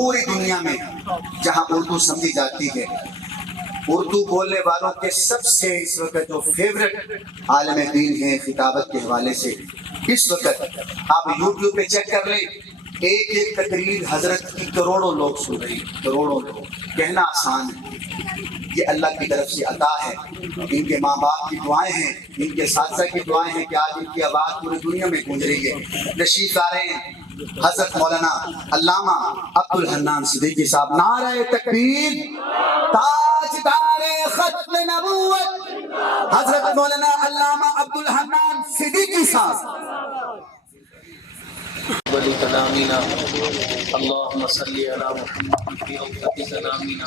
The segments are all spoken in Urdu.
پوری دنیا میں جہاں اردو سمجھی جاتی ہے، اردو بولنے والوں کے سب سے اس وقت جو فیورٹ عالم دین ہیں خطابت کے حوالے سے، اس وقت آپ یوٹیوب پہ چیک کر لیں، ایک ایک تقریر حضرت کی کروڑوں لوگ سن رہے ہیں، کروڑوں لوگ۔ کہنا آسان ہے، یہ اللہ کی طرف سے عطا ہے، ان کے ماں باپ کی دعائیں ہیں، ان کے اساتذہ کی دعائیں ہیں کہ آج ان کی آواز پوری دنیا میں گونج رہی ہے۔ تشریف لا رہے ہیں حضرت مولانا علامہ عبدالحنان صدیقی صاحب۔ نعرہ تکبیر! تاجدار ختم نبوت حضرت مولانا علامہ عبدالحنان صدیقی صاحب۔ أول كلامنا اللهم صل على محمد في أول كلامنا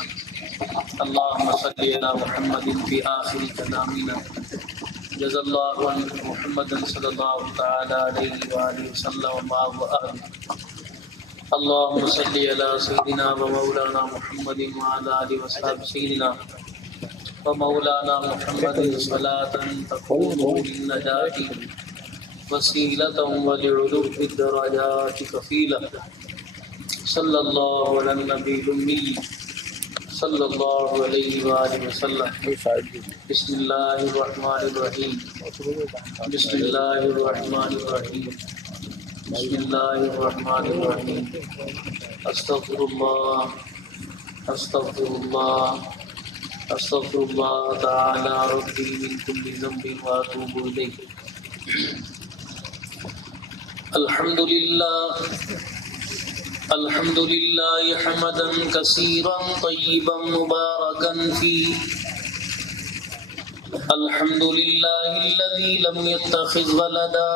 اللهم صل على محمد في آخر كلامنا جزا الله عن محمد صلى الله تعالى عليه وآله وسلم وآله اللهم صل على سيدنا ومولانا محمد وعلى آله وصحبه سيدنا ومولانا محمد صلاة تكون للنجاة وسيلة ولعلو الدرجات كفيلة صلى الله على النبي الأمي صلى الله عليه وآله وسلم۔ بسم الله الرحمن الرحيم، بسم الله الرحمن الرحيم، بسم الله الرحمن الرحيم۔ استغفر الله استغفر الله استغفر الله تعالى ربي من كل ذنب وأتوب إليه۔ الحمد لله حمدا كثيرا طيبا مباركا فيه۔ الحمد لله الذي لم يتخذ ولدا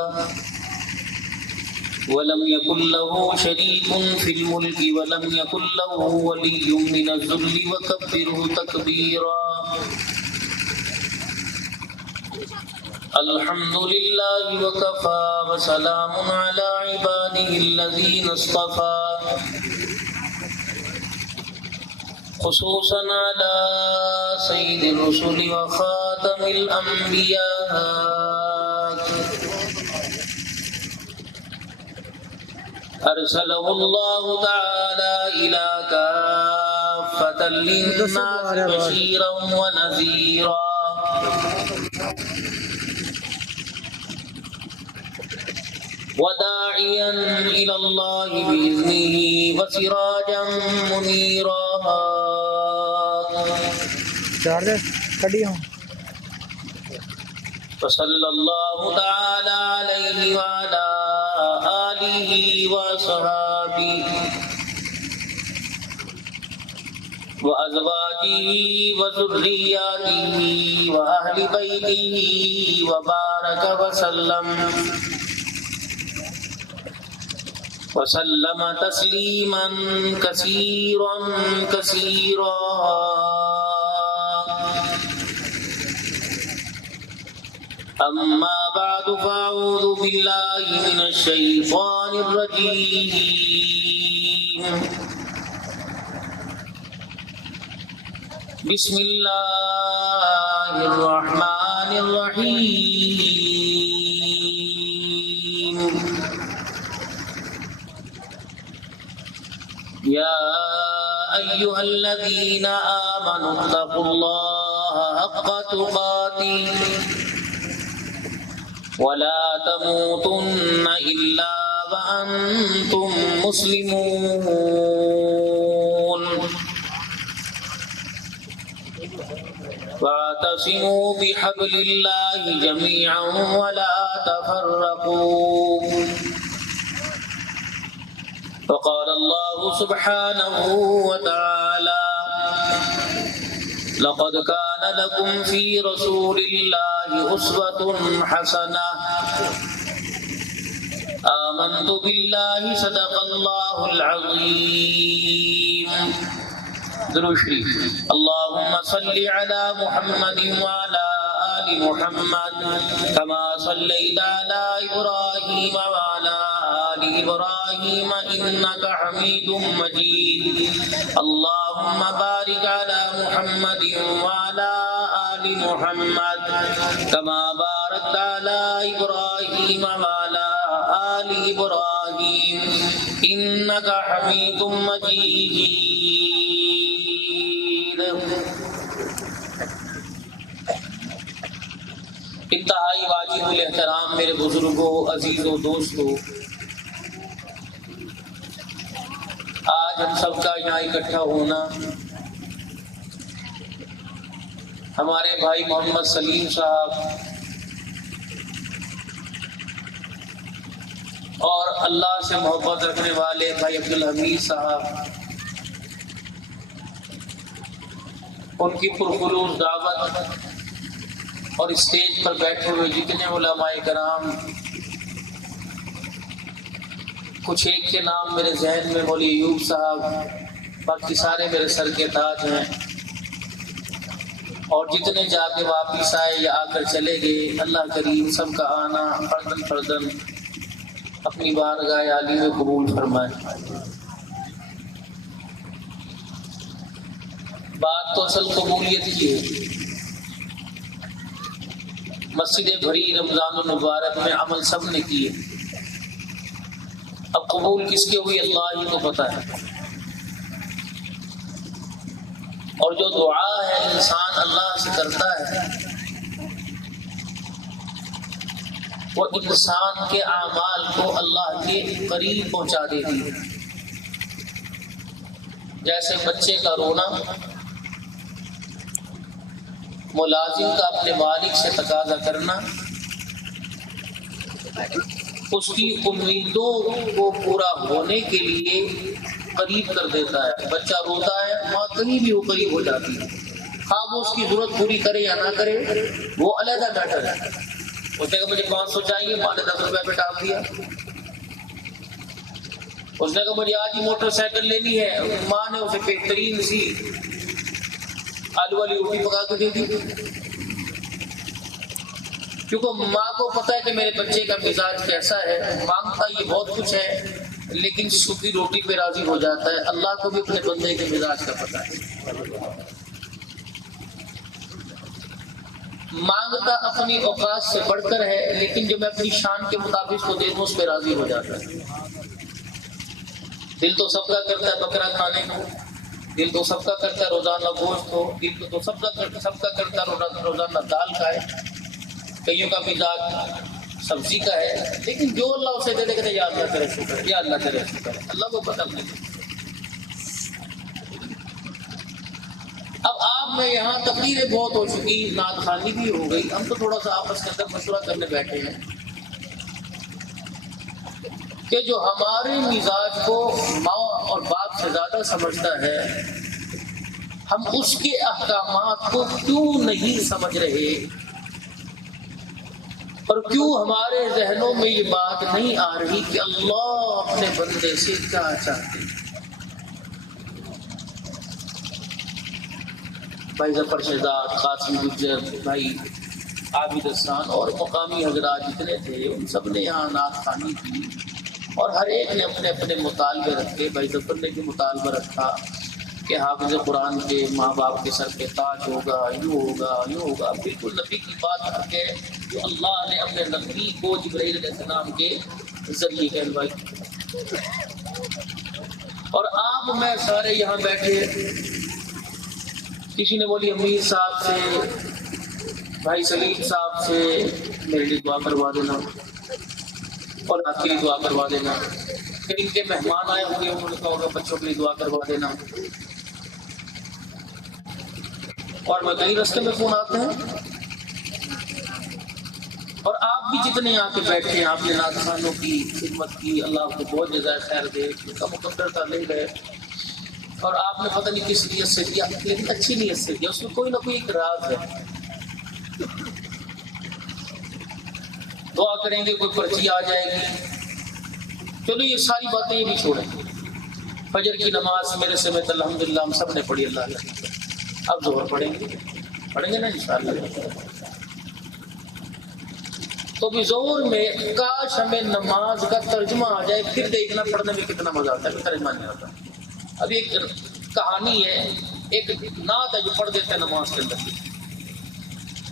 ولم يكن له شريك في الملك ولم يكن له ولي من الذل وكبره تكبيرا۔ الحمد لله وكفى وسلام على عباده الذين اصطفى، خصوصا على سيد الرسل وخاتم الأنبياء أرسله الله تعالى إلى كافة للناس بشيرا ونذيرا، وداعيا إلى الله بإذنه وسراجا منيرا۔ فصلى الله تعالى عليه وعلى آله وصحابه وأزواجه وذرياته وأهل بيته وبارك وسلم تسليما كثيرا كثيرا۔ أما بعد فأعوذ بالله من الشيطان الرجيم۔ بسم الله الرحمن الرحيم۔ يا أيها الذين آمنوا اتقوا الله حق تقاته ولا تموتن إلا وأنتم مسلمون۔ واعتصموا بحبل الله جميعا ولا تفرقوا۔ وقال الله سبحانه وتعالى: لقد كان لكم في رسول الله أسوة حسنة۔ آمنت بالله صدق الله العظيم۔ درود شریف۔ اللهم صل على محمد وعلى آل محمد كما صليت على إبراهيم وعلى آل إبراهيم إنك حميد مجيد۔ اللهم بارك على محمد وعلى آل محمد كما باركت على إبراهيم وعلى آل ابراہیم انک حمید مجید۔ انتہائی واجب الاحترام میرے بزرگوں، عزیزوں، دوستوں، آج ہم سب کا یہاں اکٹھا ہونا ہمارے بھائی محمد سلیم صاحب اور اللہ سے محبت رکھنے والے بھائی عبدالحمید صاحب، ان کی پرخلوص دعوت اور اسٹیج پر بیٹھے ہوئے جتنے علماء کرام، کچھ ایک کے نام میرے ذہن میں مولوی ایوب صاحب، باقی سارے میرے سر کے تاج ہیں، اور جتنے جا کے واپس آئے یا آ کر چلے گئے، اللہ کریم سب کا آنا فردن فردن اپنی بارگاہ عالی میں قبول فرمائے۔ بات تو اصل قبولیت کی ہے۔ مسجد بھری رمضان المبارک میں عمل سب نے کیے، اب قبول کس کے ہوئی اللہ ہی کو پتہ ہے۔ اور جو دعا ہے انسان اللہ سے کرتا ہے وہ انسان کے اعمال کو اللہ کے قریب پہنچا دیتی ہے۔ جیسے بچے کا رونا ملازم کا اپنے مالک سے تقاضا کرنا اس کی امیدوں کو پورا ہونے کے لیے قریب کر دیتا ہے۔ بچہ روتا ہے، ماں کہیں بھی وہ قریب ہو جاتی ہے، خواہ وہ اس کی ضرورت پوری کرے یا نہ کرے، وہ علیحدہ میٹر ہے۔ اس نے کہا مجھے 500 چاہیے، ماں نے 10 روپے پہ ڈال دیا۔ اس نے کہا مجھے آج ہی موٹر سائیکل لینی ہے، ماں نے اسے بہترین سی آلو والی روٹی پکا کے دے دی، کیونکہ ماں کو پتہ ہے کہ میرے بچے کا مزاج کیسا ہے، مانگتا یہ بہت کچھ ہے لیکن سوکھی روٹی پہ راضی ہو جاتا ہے۔ اللہ کو بھی اپنے بندے کے مزاج کا پتہ ہے، مانگتا اپنی اوقات سے بڑھ کر ہے لیکن جو میں اپنی شان کے مطابق کو دے دوں اس پہ راضی ہو جاتا ہے۔ دل تو سب کا کرتا ہے بکرا کھانے کو، دل تو سب کا کرتا ہے روزانہ گوشت ہو، دل تو سب کا کرتا ہے روزانہ دال کھائے، کئیوں کا مزاج سبزی کا ہے، لیکن جو اللہ اسے دے دے کہتے یا اللہ تیرے شکر، یا اللہ تیرے شکر، اللہ کو پتہ نہیں۔ اب آپ میں یہاں تقریریں بہت ہو چکی، نعت خوانی بھی ہو گئی، ہم تو تھوڑا سا آپس کے اندر مشورہ کرنے بیٹھے ہیں کہ جو ہمارے مزاج کو ماں اور باپ سے زیادہ سمجھتا ہے، ہم اس کے احکامات کو کیوں نہیں سمجھ رہے، اور کیوں ہمارے ذہنوں میں یہ بات نہیں آ رہی کہ اللہ اپنے بندے سے کیا چاہتے ہیں۔ بھائی ظفر شہزاد، قاسم گجر، بھائی عابد حسان اور مقامی حضرات جتنے تھے ان سب نے یہاں نعت خوانی کی، اور ہر ایک نے اپنے اپنے مطالبے رکھے۔ بھائی ظفر نے بھی مطالبہ رکھا کہ حافظ قرآن کے ماں باپ کے سر پہ تاج ہوگا، یوں ہوگا، یوں ہوگا، بالکل نبی کی بات کر کے جو اللہ نے اپنے نبی کو جبرائیل علیہ السلام کے ذریعے کہلوائی۔ اور آپ میں سارے یہاں بیٹھے، کسی نے بولی امیر صاحب سے، بھائی سلیم صاحب سے میرے لیے دعا کروا دینا اور آپ کے لیے دعا کروا دینا، پھر ان کے مہمان آئے ہوں گے انہوں نے کہا ہوگا بچوں کے لیے دعا کروا دینا، اور میں کئی راستے میں فون آتے ہیں۔ اور آپ بھی جتنے یہاں پہ بیٹھے ہیں، آپ نے نعت خوانوں کی خدمت کی، اللہ آپ کو بہت جزائے خیر دے، ان کا مقدر تھا لے گئے، اور آپ نے پتہ نہیں کس نیت سے کیا لیکن اچھی نیت سے کیا، اس میں کوئی نہ کوئی ایک راز ہے۔ دعا کریں گے کوئی پرچی آ جائے گی، چلو یہ ساری باتیں یہ بھی چھوڑیں۔ فجر کی نماز میرے سمیت الحمدللہ ہم سب نے پڑھی، اللہ کا شکر۔ اب ظہر پڑھیں گے نا انشاءاللہ۔ تو بھی ظہر میں کاش ہمیں نماز کا ترجمہ آ جائے، پھر دیکھنا پڑھنے میں کتنا مزہ آتا ہے، پھر ترجمہ نہیں آتا۔ اب ایک کہانی ہے، ایک نعت ہے جو پڑھ دیتے ہیں نماز کے اندر،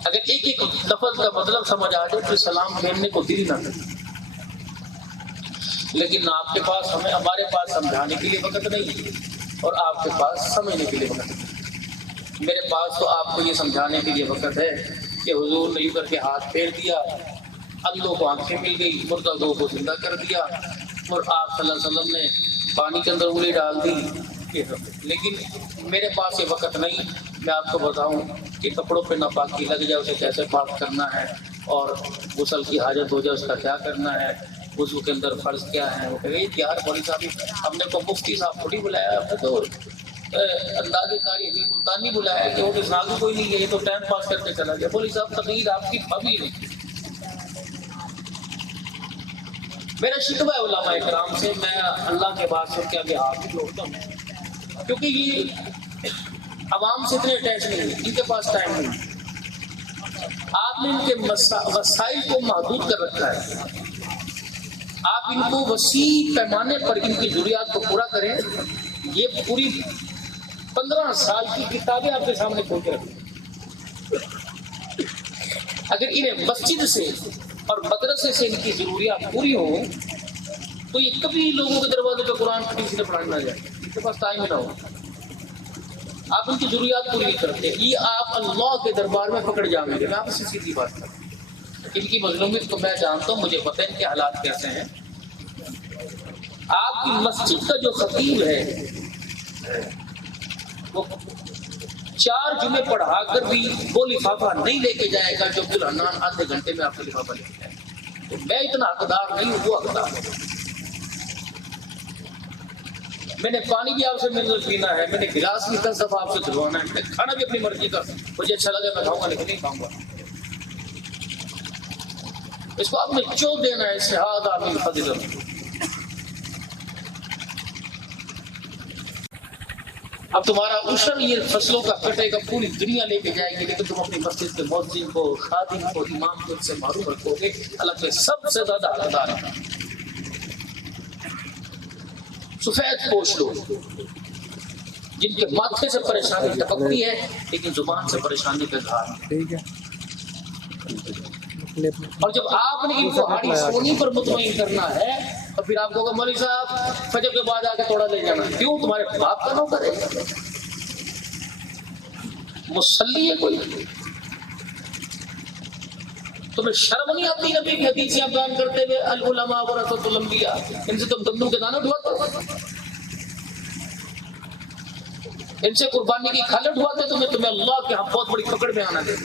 اگر ایک ایک لفظ کا مطلب سمجھ آ جائے پھر سلام پھیرنے کو دل نہ کرے۔ لیکن آپ کے پاس ہمارے پاس سمجھانے کے لیے وقت نہیں اور آپ کے پاس سمجھنے کے لیے وقت نہیں۔ میرے پاس تو آپ کو یہ سمجھانے کے لیے وقت ہے کہ حضور نے یوں کر کے ہاتھ پھیر دیا، اندھوں کو آنکھیں مل گئی، مردہ کو زندہ کر دیا، اور آپ صلی اللہ علیہ وسلم نے پانی کے اندر انگلی ڈال دی۔ لیکن میرے پاس یہ وقت نہیں، میں آپ کو بتاؤں کہ کپڑوں پہ ناپاکی لگ جائے اسے کیسے پاک کرنا ہے، اور غسل کی حاجت ہو جائے اس کا کیا کرنا ہے، وضو کے اندر فرض کیا ہے۔ وہ کہے یار مولوی صاحب ہم نے کو مفتی صاحب تھوڑی بلایا، ہم نے تو اندازے کاری ملتانی بلایا کہ وہ اسلام کوئی نہیں ہے، یہ تو ٹائم پاس کر کے چلا گیا۔ مولوی صاحب تقریر آپ کی ابھی نہیں۔ میرا شکوہ ہے علماء اکرام سے، میں اللہ کے بعد سب کے آگے ہاتھ جوڑتا ہوں، کیونکہ یہ عوام سے اتنے اٹیچ نہیں ہے، ان کے پاس ٹائم نہیں۔ آپ نے ان کے وسائل کو محدود کر رکھا ہے، آپ ان کو وسیع پیمانے پر ان کی ضروریات کو پورا کریں۔ یہ پوری 15 سال کی کتابیں آپ کے سامنے کھول کے رکھیں، اگر انہیں مسجد سے اور مدرسے سے ان کی ضروریات پوری ہوں تو یہ کبھی لوگوں کے دروازے پہ قرآن کسی نے پڑھانے نہ جائے، ان کے پاس ٹائم ہی نہ ہو۔ آپ ان کی ضروریات پوری نہیں کرتے، یہ آپ اللہ کے دربار میں پکڑ جائیں گے۔ میں آپ سے سیدھی بات کروں، ان کی مظلومیت کو میں جانتا ہوں، مجھے پتہ ہے ان کے حالات کیسے ہیں۔ آپ کی مسجد کا جو خطیب ہے وہ 4 جمعے پڑھا کر بھی وہ لفافہ نہیں لے کے جائے گا جو عبدالحنان آدھے گھنٹے میں آپ کا لفافہ لے کے جائے گا۔ تو میں اتنا حقدار نہیں ہوں، وہ حقدار ہے۔ میں نے پانی بھی آپ سے منظر پینا ہے، میں نے گلاس بھی 10 دفعہ آپ سے دھلوانا ہے، میں نے کھانا بھی اپنی مرضی کا، مجھے اچھا لگا میں کھاؤں گا لیکن نہیں کھاؤں گا۔ اس کو آپ نے جو دینا ہے شہادہ من فضل۔ اب تمہارا عشر یہ فصلوں کا کٹے گا، پوری دنیا لے کے جائے گی، لیکن تم اپنی مسجد کے مؤذن کو، خادم کو، امام کو سے معروف رکھو گے۔ اللہ کے سب سے زیادہ حقدار ہے۔ سفید پوش لوگ جن کے ماتھے سے پریشانی ٹپکتی ہے لیکن زبان سے پریشانی کا اظہار نہیں۔ اور جب آپ نے ان کو ہاری سونی پر مطمئن کرنا ہے تو پھر آپ کو مولوی صاحب فجر کے بعد آ کے توڑا لے جانا، کیوں؟ تمہارے باپ کا نوکر ہے، مصلی ہے کوئی؟ تمہیں شرم نہیں آتی نبی کی حدیثیں بیان کرتے ہوئے العلماء ورثۃ الانبیاء؟ ان سے تم دندوں کے دانے ڈھواتے، ان سے قربانی کی کھالیں ڈھواتے، تمہیں اللہ کے ہاں بہت بڑی پکڑ میں آنا دے۔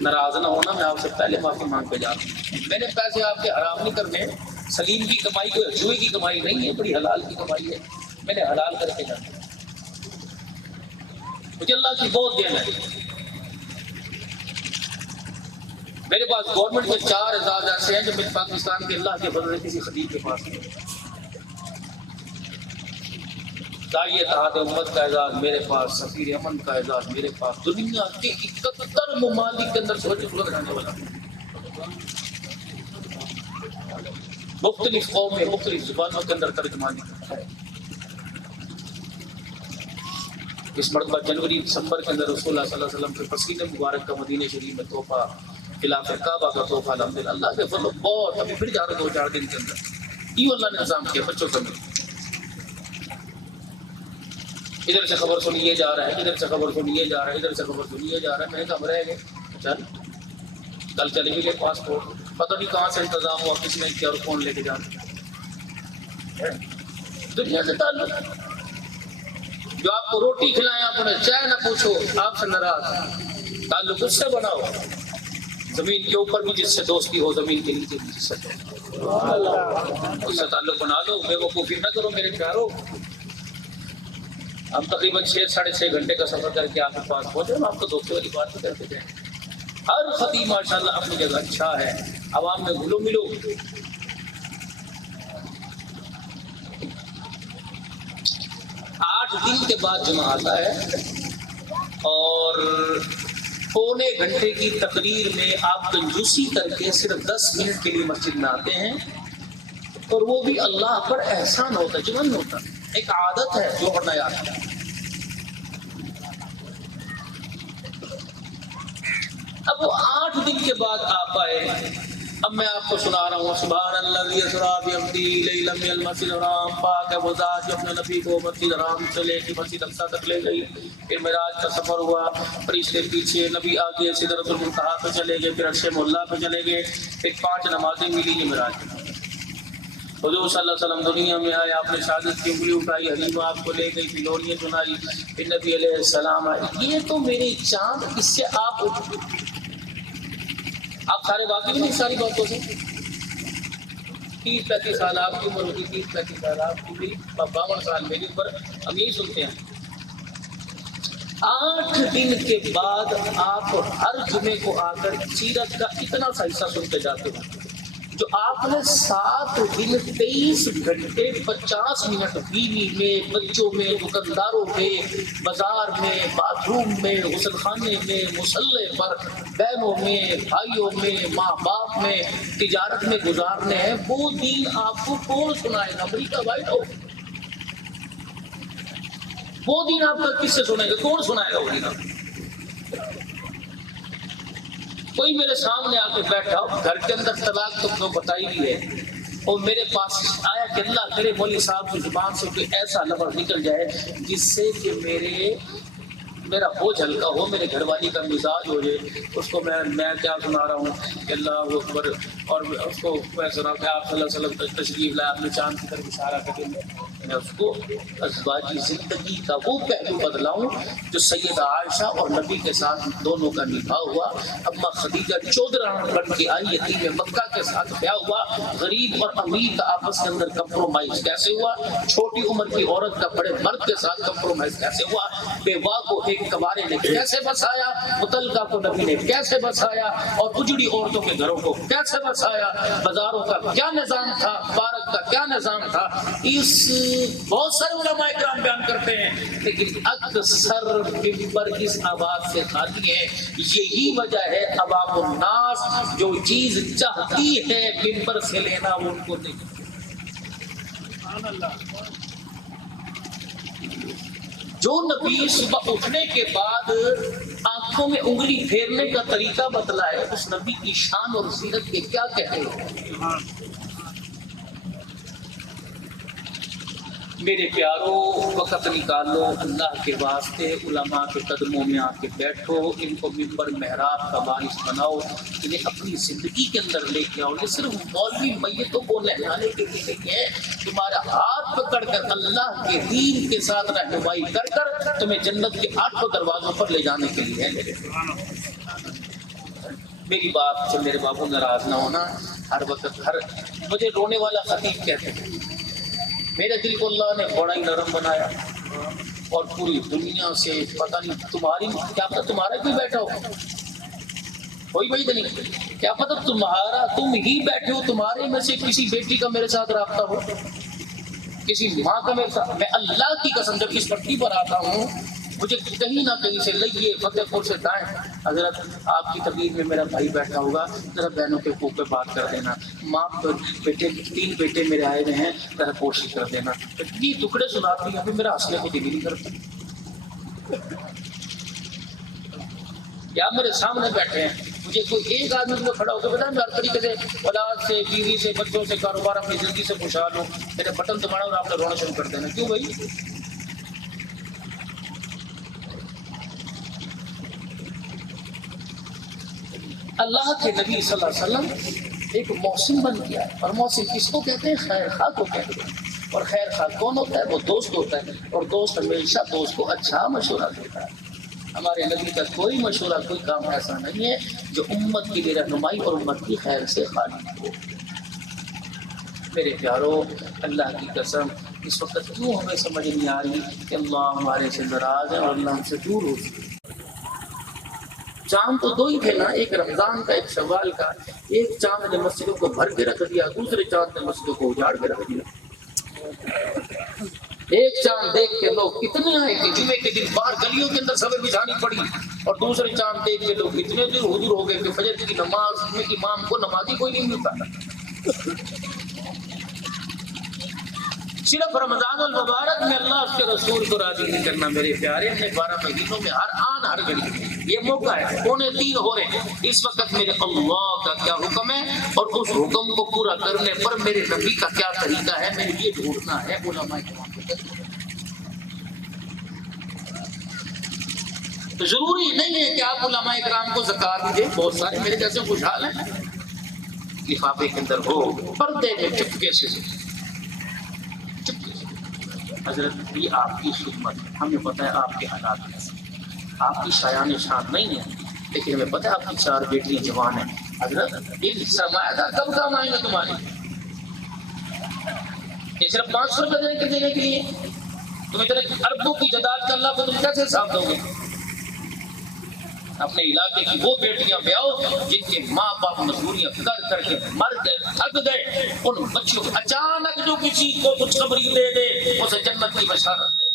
ناراض نہ ہونا، میں آپ سے پہلے معافی مانگ کے جا رہا ہوں۔ میں نے پیسے آپ کے حرام نہیں کرنے، سلیم کی کمائی کوئی جوئے کی کمائی نہیں ہے، بڑی حلال کی کمائی ہے، میں نے حلال کر کے جانا۔ مجھے اللہ کی بہت دین ہے، میرے پاس گورنمنٹ کے 4 اعزاز ایسے ہیں جو میرے پاکستان کے اللہ کے فضل سے کسی خطیب کے پاس نہیں۔ داعی اتحاد امت کا اعزاز میرے پاس، سفیر امن کا اعزاز میرے پاس، دنیا کے 71 ممالک کے اندر سوچ رہنے والا، مختلف قومیں مختلف زبانوں کے اندر ترجمانی کرتا ہے۔ اس مرتبہ جنوری دسمبر کے اندر رسول اللہ صلی اللہ علیہ وسلم کے پسینے مبارک کا مدینہ شریف میں تحفہ، خلاف کعبہ کا تحفہ، الحمدللہ اللہ کے فضل بہت، ابھی پھر جا رہے 2-4 دن کے اندر یوں اللہ نے نظام کیا بچوں سمیت۔ ادھر سے خبر سنیے جا رہا ہے، ادھر سے خبر سنیے جا رہا ہے، ادھر سے خبر سنیے جا رہا ہے، میں کب رہ گئے، چل کل چلے بھی گئے پاسپورٹ، پتہ نہیں کہاں سے انتظام ہوا، کس نے کیا اور کون لے کے جانا۔ دنیا سے تعلق، جو آپ کو روٹی کھلائیں آپ انہیں چائے نہ پوچھو، آپ سے ناراض، تعلق اس سے بناؤ۔ زمین کے اوپر بھی جس سے دوستی ہو، زمین کے نیچے بھی جس سے اس سے تعلق بنا لو، بے وقوفی نہ کرو میرے پیارو۔ ہم تقریباً 6-6.5 گھنٹے کا سفر کر کے آپ کے پاس پہنچے، ہم آپ کو دوستی والی بات بھی کرتے جائیں۔ ہر خطیب ماشاءاللہ اپنی جگہ اچھا ہے، عوام میں گھلو ملو۔ 8 دن کے بعد جمعہ آتا ہے اور پونے گھنٹے کی تقریر میں آپ کنجوسی کر کے صرف 10 منٹ کے لیے مسجد میں آتے ہیں، اور وہ بھی اللہ پر احسان ہوتا ہے، جمن ہوتا ہے، ایک عادت ہے جو پڑھنا یاد ہے۔ اب وہ 8 دن کے بعد آپ آئے. اب میں آپ کو سنا رہا ہوں سبحان اللہ اسرا بعبدہ لیلا من المسجد الحرام. پاک ہے وہ ذات جو اپنے نبی کو مسجد حرام سے لے کے مسجد اقصی تک لے گئی. پھر معراج کا سفر ہوا, فرشتے پیچھے, نبی آگے سدرۃ المنتہا پہ چلے گئے, پھر عرش معلیٰ پہ چلے گئے, پھر 5 نمازیں ملی. یہ معراج حضور صلی اللہ علیہ وسلم دنیا میں آئے, آپ نے شہادت کی انگلی اٹھائی, حلیمہ آپ کو لے گئی, پھلوریاں سنائی, پھر نبی علیہ السلام آئے. یہ تو میرے چاند, اس سے آپ سارے واقعی نہیں ساری باتوں سے. 30-35 سال آپ کی عمر ہوگی, 30-35 سال آپ کی بھی, 52 سال میری عمر. ہم یہی سنتے ہیں. 8 دن کے بعد آپ ہر جمعے کو آ کر سیرت کا اتنا سا حصہ سنتے جاتے ہیں جو آپ نے 7 دن 23 گھنٹے 50 منٹ بیوی میں, بچوں میں, دکانداروں میں, بازار میں, باتھ روم میں, غسل خانے میں, مصلے پر, بہنوں میں, بھائیوں میں, ماں باپ میں, تجارت میں گزارنے ہیں. وہ دین آپ کو کون سنائے گا؟ امریکہ وائٹ ہاؤس. وہ دین آپ کا کس سے سنائے گا؟ کون سنائے گا وہ دین؟ کوئی میرے سامنے آ کے بیٹھا ہو, گھر کے اندر طلاق تو بتائی بھی ہے, اور میرے پاس آیا کہ اللہ کرے مولوی صاحب کی زبان سے کوئی ایسا لفظ نکل جائے جس سے کہ میرا بوجھ ہلکا ہو, میرے گھر والی کا مزاج ہو جائے. اس کو میں کیا سنا رہا ہوں کہ اللہ اکبر, اور اس کو میں سنا کہ آپ صلی اللہ علیہ وسلم تشریف لائے, آپ نے چاند کی طرف اشارہ کر دیا. میں اس کو ازواجی زندگی کا وہ پہلو بدلاؤں جو سیدہ عائشہ اور نبی کے ساتھ دونوں کا نکاح ہوا. اما خدیجہ 14 بن کے آئی, یتیم مکہ کے ساتھ بیاہ ہوا. غریب اور امیر کا آپس کے اندر کمپرومائز کیسے ہوا؟ چھوٹی عمر کی عورت کا بڑے مرد کے ساتھ کمپرومائز کیسے ہوا؟ بیوہ کو ایک کوارے نے کیسے بسایا, مطلقہ کو نبی نے کیسے بسایا, اور اجڑی عورتوں کے گھروں کو کیسے بسایا, بازاروں کا کیا نظام تھا, پارک کا کیا نظام تھا. اس بہت سارے علماء اکرام بیان کرتے ہیں, لیکن اکثر ممبر اس آواز سے خالی ہے. یہی وجہ ہے عوام الناس جو چیز چاہتی ہے ممبر سے لینا وہ ان کو نہیں. جو نبی صبح اٹھنے کے بعد آنکھوں میں انگلی پھیرنے کا طریقہ بتلائے, اس نبی کی شان اور سیرت کے کیا کہتے ہیں؟ میرے پیارو, وقت نکالو اللہ کے واسطے, علماء کے قدموں میں آ کے بیٹھو, ان کو ممبر محراب کا وارث بناؤ, انہیں اپنی زندگی کے اندر لے کے آؤ. یہ صرف مولوی میتوں کو نہلانے کے لیے نہیں ہے, تمہارا ہاتھ پکڑ کر اللہ کے دین کے ساتھ رہنمائی کر کر تمہیں جنت کے 8 دروازوں پر لے جانے کے لیے ہے. میری بات سے میرے بابو ناراض نہ ہونا. ہر وقت مجھے رونے والا خطیب کہتے ہیں. میرے دل کو اللہ نے بڑا ہی نرم بنایا, اور پوری دنیا سے پتہ نہیں تمہاری کیا پتہ تمہارا کوئی بیٹھا ہو, کوئی بھائی تو نہیں, کیا پتہ تم ہی بیٹھے ہو, تمہارے میں سے کسی بیٹی کا میرے ساتھ رابطہ ہو, کسی ماں کا میرے ساتھ. میں اللہ کی قسم جب اس پٹی پر آتا ہوں مجھے کہیں نہ کہیں سے لگیے فتح پور سے دائیں, حضرت آپ کی تقریر میں میرا بھائی بیٹھا ہوگا, ذرا بہنوں کے حقوق پہ بات کر دینا, ماں بیٹے 3 بیٹے میرے آئے ہوئے ہیں, ذرا کوشش کر دینا. یہ ٹکڑے سناتی ہیں, پھر میرا ہنسنے کو دل نہیں کرتا. یا میرے سامنے بیٹھے ہیں, مجھے کوئی ایک آدمی کو کھڑا ہو کے بتا میں ہر طریقے سے اولاد سے, بیوی سے, بچوں سے, کاروبار, اپنی زندگی سے خوشحال ہوں, میرے بٹن دبانا اور آپ نے رونا شروع کر دینا. کیوں بھائی؟ اللہ کے نبی صلی اللہ علیہ وسلم ایک محسن بن گیا, اور محسن کس کو کہتے ہیں؟ خیر خواہ کو کہتے ہیں. اور خیر خواہ کون ہوتا ہے؟ وہ دوست ہوتا ہے, اور دوست ہمیشہ دوست کو اچھا مشورہ دیتا ہے. ہمارے نبی کا کوئی مشورہ, کوئی کام ایسا نہیں ہے جو امت کی بے رہنمائی اور امت کی خیر سے خالی ہو. میرے پیارو, اللہ کی قسم اس وقت کیوں ہمیں سمجھ نہیں آ رہی کہ اللہ ہمارے سے ناراض ہے اور اللہ ہم سے دور ہو چکے. چاند تو 2 ہی تھے نا, ایک رمضان کا, ایک شوال کا. ایک چاند نے مسجدوں کو بھر کے رکھ دیا, دوسرے چاند نے مسجدوں کو اجاڑ کے رکھ دیا. ایک چاند دیکھ کے لوگ کتنے آئے کہ جمعے کے دن باہر گلیوں کے اندر صبر بچھانی پڑی, اور دوسرے چاند دیکھ کے لوگ اتنے دیر حضور ہو گئے کہ فجر کی نماز میں امام کو نمازی کوئی نہیں ملتا. صرف رمضان المبارک میں اللہ اس کے رسول کو راضی نہیں کرنا میرے پیارے، اپنے 12 مہینوں میں ہر آن ہر گھڑی یہ موقع ہے، 2:45 ہو رہے ہیں اس وقت، میرے اللہ کا کیا حکم ہے اور اس حکم کو پورا کرنے پر میرے نبی کا کیا طریقہ ہے، میرے لیے ڈھونڈنا ہے علماء کرام کو۔ تو ضروری نہیں ہے کہ آپ علماء کرام کو زکات دیں، بہت سارے میرے جیسے خوشحال ہیں لفافے کے اندر ہو پردے میں چپکے سے، حضرت یہ آپ کی خدمت ہے، ہمیں پتہ ہے آپ کے حالات کیسے، آپ کی شایان شان نہیں ہے، لیکن ہمیں پتہ ہے آپ کی 4 بیٹیاں جوان ہیں، حضرت ایک سرمایہ دار کب کام آئیں گے تمہارے، یہ صرف 500 روپے دینے کے لیے تم اتنے اربوں کی جائیداد کا اللہ کو تم کیسے حساب دو گے؟ اپنے علاقے کی وہ بیٹیاں بیاؤ جن کے ماں باپ مزدوریاں کر کے مر گئے، تھک گئے، ان بچوں کو اچانک جو کسی کو خوشخبری دے دے اسے جنت کی بشارت دے۔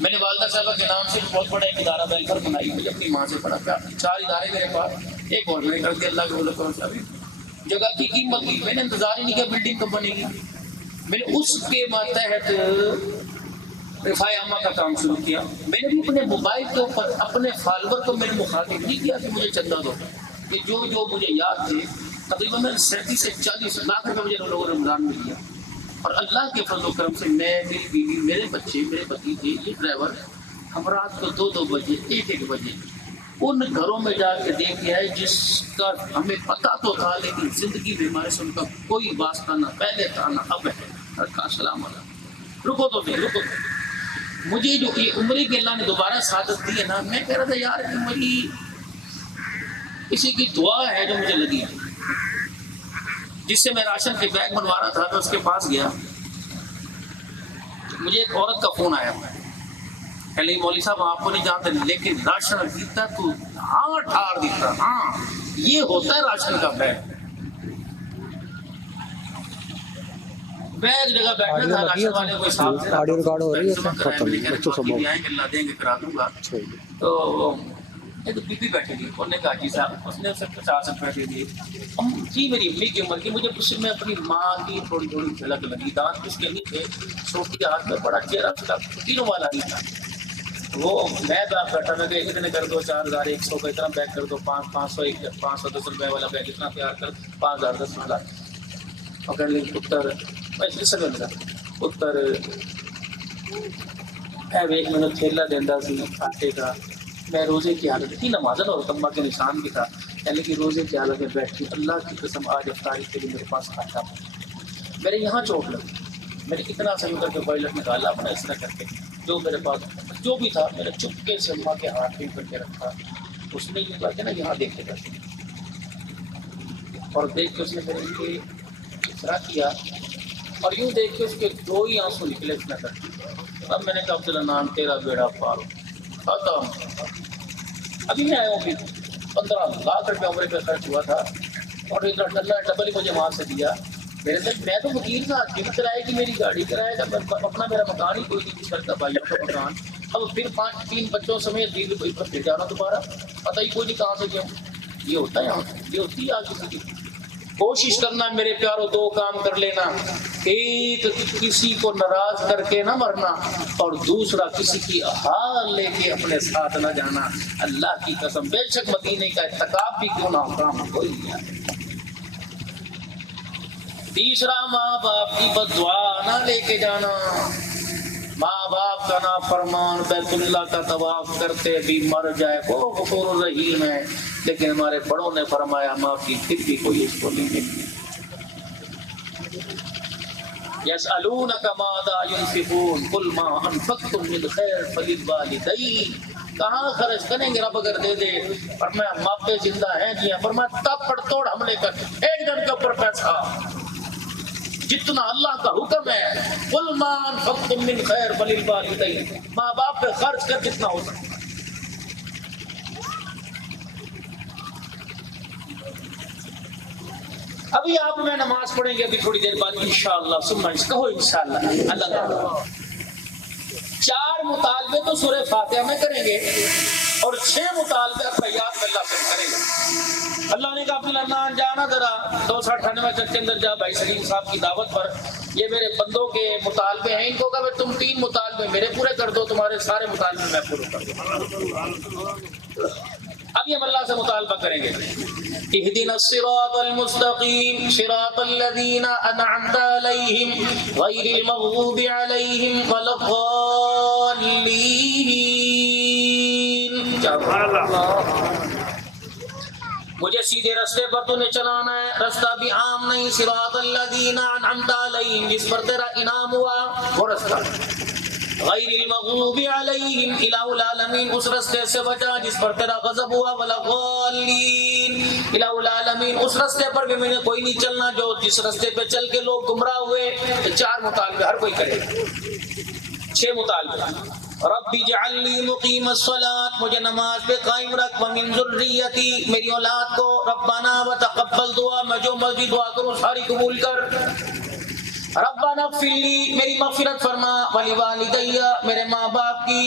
میں نے والدہ صاحبہ کے نام سے بہت بڑا ایک ادارہ ویلفیئر بنائی ہوئی، اپنی ماں سے پڑھا کیا 4 ادارے میرے پاس، ایک گورنمنٹ کر کے اللہ کے بولے کرو صاحب جگہ کی قیمت کی، میں نے انتظار ہی نہیں کیا بلڈنگ کب بنے گی، میں نے اس کے ماتحت رفاع عامہ کا کام شروع کیا، میں نے بھی اپنے موبائل کے اوپر اپنے فالوور کو میں نے مخاطب نہیں کیا کہ مجھے چندہ دو، کہ جو مجھے یاد تھے تقریباً 37 سے 40 لاکھ روپے مجھے لوگوں نے رمضان میں دیا، اور اللہ کے فضل و کرم سے میں، میری بیوی، میرے بچے، میرے بھتیجے، یہ ڈرائیور، ہم رات کو 2 بجے 1 بجے ان گھروں میں جا کے دیکھ آئے جس کا ہمیں پتہ تو تھا لیکن زندگی میں ہمارے سے ان کا کوئی واسطہ نہ پہلے تھا نہ اب ہے۔ السلام علیکم، رکو تو مجھے جو یہ عمری کے اللہ نے دوبارہ سعادت دی ہے نا، میں کہہ رہا تھا یار میری کسی کی دعا ہے جو مجھے لگی، جس سے میں راشن کے بیگ بنوا رہا تھا، میں اس کے پاس گیا، مجھے ایک عورت کا فون آیا، کہ نہیں مولوی صاحب آپ کو نہیں جانتے لیکن راشن دیتا تو ہاں ٹھار دیتا، ہاں یہ ہوتا ہے راشن کا بیگ۔ میں ایک جگہ بیٹھا تھا، راشن والے کو حساب سے آڈیو ریکارڈ ہو رہی ہے، اللہ دیں گے کرا دوں گا، تو ایک بی بی بیٹھی تھی، انہوں نے کہا جی صاحب، اس نے اسے 50 روپے دے دیے، تھی میری امی کی عمر کی، مجھے اس میں اپنی ماں کی تھوڑی جھلک لگی، دانت اس کے نہیں تھے، چھوٹی ہاتھ میں بڑا چہرہ اس کا تینوں والا نہیں تھا، وہ میں بیٹھا میں کہ اتنے کر دو 4100 کا اتنا بیگ کر دو، 510 روپے والا بیگ اتنا تیار کر 5010 والا، اور کہنے لگی پتر پتر ایک میں نے تھیلا دینا سی آٹے کا، میں روزے کی حالت تھی، نمازن اور تمبا کے نشان بھی تھا، یعنی کہ روزے کی حالت میں بیٹھی، اللہ کی قسم آج افطاری کے لیے میرے پاس آٹا میرے یہاں چوٹ لگی، میں نے اتنا صحیح کر کے وائلٹ نکالا اپنا اس طرح کر کے، جو میرے پاس جو بھی تھا میں نے چپکے سے اماں کے ہاتھ پہ کر کے رکھا، اس نے یہ کہا کہ نا یہاں دیکھے گا، اور دیکھ کے اس نے میرے لیے اس طرح کیا، اور یوں دیکھ کے اس کے 2 ہی آنسو نکلے اس نے کر، اب میں نے کہا عبداللہ نام تیرا بیڑا پار ختم، ابھی میں آیا ہوں، 15 لاکھ روپے عمرے پہ خرچ ہوا تھا، اور اللہ ڈبل ہی مجھے وہاں سے دیا، میرے سے میں تو وکیل تھا، جم کرائے گی میری گاڑی کرائے گا، اپنا میرا مکان ہی کوئی نہیں کرتا بھائی کا مکان، اب پھر 3 بچوں سمیت بیوی کوئی پر پھر جانا دوبارہ، پتہ ہی کوئی نہیں کہاں سے گیا، یہ ہوتا ہے یہاں، یہ ہوتی ہے آج کسی کی۔ کوشش کرنا میرے پیاروں، 2 کام کر لینا، ایک کسی کو ناراض کر کے نہ مرنا، اور دوسرا کسی کی حال لے کے اپنے ساتھ نہ جانا، اللہ کی قسم بے شک مدینے کا ارتکاب بھی کیوں نہ ہو کام کوئی نہیں ہے۔ تیسرا ماں باپ کی بد دعا نہ لے کے جانا، ماں باپ کا نافرمان بیت اللہ کا طواف کرتے بھی مر جائے وہ غفور الرحیم ہے، لیکن ہمارے بڑوں نے فرمایا معافی پھر بھی کوئی اس کو نہیں ملتی۔ یسألونک ماذا ینفقون قل ما انفقتم من خیر فللوالدین، کہاں خرچ کریں گے رب اگر دے دے، فرمایا ماپے زندہ ہیں جی، فرمایا تب پڑ توڑ حملے کر، ایک جن کے اوپر پیسہ جتنا اللہ کا حکم ہے، قل ما انفقتم من خیر فللوالدین، ماں باپ پہ خرچ کر جتنا ہو سکتا۔ ابھی آپ میں نماز پڑھیں گے ابھی تھوڑی دیر بعد انشاءاللہ، ثم کہو انشاءاللہ، اللہ 4 مطالبے تو سورہ فاتحہ میں کریں گے، اور 6 مطالبے اتحیات میں اللہ پھر کرے گا۔ اللہ نے کہا عبدالرحمن جانا ذرا 298 تک کے اندر جا بھائی سلیم صاحب کی دعوت پر، یہ میرے بندوں کے مطالبے ہیں، ان کو کہا تم 3 مطالبے میرے پورے کر دو، تمہارے سارے مطالبے میں پورے کر دوں۔ اب یہ ہم اللہ سے مطالبہ کریں گے، اهدنا الصراط المستقیم صراط الذین انعمت علیہم غیر المغضوب علیہم ولا الضالین۔ مجھے سیدھے رستے پر تمہیں چلانا ہے، رستہ بھی عام نہیں، صراط الذین انعمت علیہم جس پر تیرا انعام ہوا وہ رستہ، غیر المغضوب علیہم الہ العالمین اس رستے سے بچا جس پر تیرا غضب ہوا، ولا الضالین الہ العالمین اس رستے پر بھی میں نے کوئی نہیں چلنا جو جس رستے پہ چل کے لوگ گمراہ ہوئے۔ 4 مطالبے ہر کوئی کرے، 6 مطالبے۔ رب اجعلنی مقیم الصلاۃ مجھے نماز پہ قائم رکھ، ومن ذریتی میری اولاد کو، ربنا وتقبل دعا میں جو مرضی دعا کروں ساری قبول کر، ربنا اغفر لی میری مغفرت فرما، ولوالدی میرے ماں باپ کی،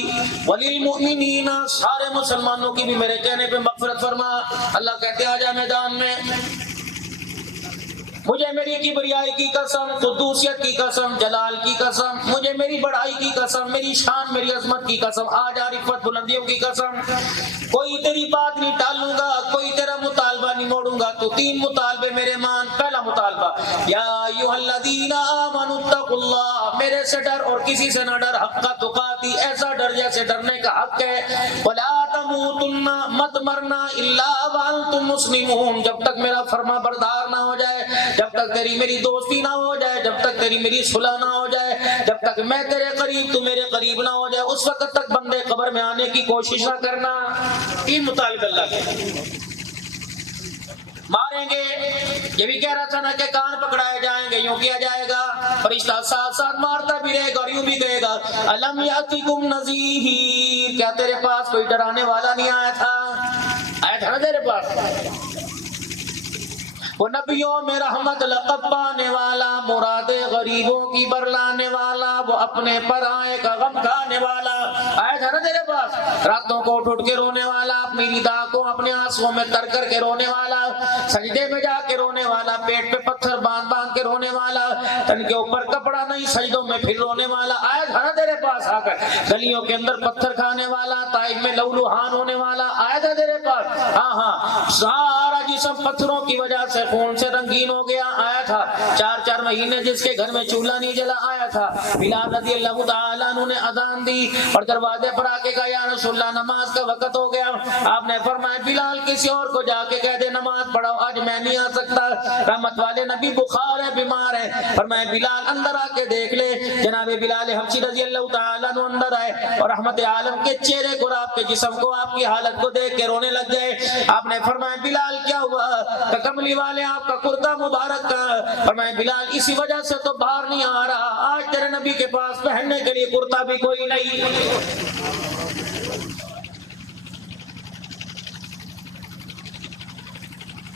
وللمؤمنین سارے مسلمانوں کی بھی میرے کہنے پہ مغفرت فرما۔ اللہ کہتے آ جا میدان میں، مجھے میری کبریائی کی قسم، قدوسیت کی قسم، جلال کی قسم، مجھے میری بڑائی کی قسم، میری شان میری عظمت کی قسم، آج عرفت بلندیوں کی قسم، کوئی تیری بات نہیں ٹالوں گا، کوئی تیرا مطالبہ نہیں موڑوں گا، تو 3 مطالبے میرے مان۔ پہلا مطالبہ، یا ایھا الذین آمنوا اتقوا اللہ میرے سے ڈر اور کسی سے نہ ڈر، حق تقاتی ایسا ڈر جیسے ڈرنے کا حق ہے، ولا تموتن مت مرنا الا وانتم مسلمون جب تک میرا فرما بردار نہ ہو جائے، جب تک تیری میری دوستی نہ ہو جائے، جب تک تیری میری صلح نہ ہو جائے، جب تک میں تیرے قریب تو میرے قریب نہ ہو جائے، اس وقت تک بندے قبر میں آنے کی کوشش نہ کرنا۔ 3 مطالبے اللہ کے۔ ماریں گے، یہ بھی کہہ رہا تھا نا کہ کان پکڑائے جائیں گے، یوں کیا جائے گا، فرشتہ ساتھ ساتھ مارتا بھی رہے گا اور یوں بھی کہے گا الم یاتکم نذیر کیا تیرے پاس کوئی ڈرانے والا نہیں آیا تھا؟ آیا تھا نا تیرے پاس؟ وہ نبیوں میں رحمت لقب پانے والا، مراد غریبوں کی برلانے والا، وہ اپنے پرائے کا غم کھانے والا، آیا تھا نا تیرے پاس؟ راتوں کو اٹھ کے رونے والا، اپنی ندا کو اپنے آنسوؤں میں تر کر کے رونے والا، سجدے میں جا کے رونے والا، پیٹ پہ پتھر باندھ باندھ کے رونے والا، تن کے اوپر کپڑا نہیں سجدوں میں پھر رونے والا، آیا تھا نا تیرے پاس آ کر؟ گلیوں کے اندر پتھر کھانے والا، طائف میں لہولہان ہونے والا، آیا تھا تیرے پاس؟ ہاں ہاں، سارا جسم پتھروں کی وجہ سے خون سے رنگین ہو گیا، آیا تھا۔ 4 مہینے جس کے گھر میں چولہا نہیں جلا، آیا تھا۔ بلال رضی اللہ تعالیٰ عنہ نے اذان دی اور دروازے پر آ کے کہا یا رسول اللہ نماز کا وقت ہو گیا۔ آپ نے فرمایا بلال کسی اور کو جا کے کہہ دے نماز پڑھاؤ، آج میں نہیں آ سکتا، رحمت والے نبی بخار ہے بیمار ہے۔ فرمایا بلال اندر آ کے دیکھ لے۔ جناب بلال حبشی رضی اللہ تعالیٰ عنہ اندر آئے اور رحمت عالم کے چہرے کو، آپ کے جسم کو، آپ کی حالت کو دیکھ کے رونے لگ گئے۔ آپ نے فرمایا بلال کیا ہوا؟ کہ کملی والے آپ کا کرتا مبارک کا۔ فرمایا بلال اسی وجہ سے تو باہر نہیں آ رہا، آج تیرے نبی کے پاس پہننے کے لیے کرتا بھی کوئی نہیں۔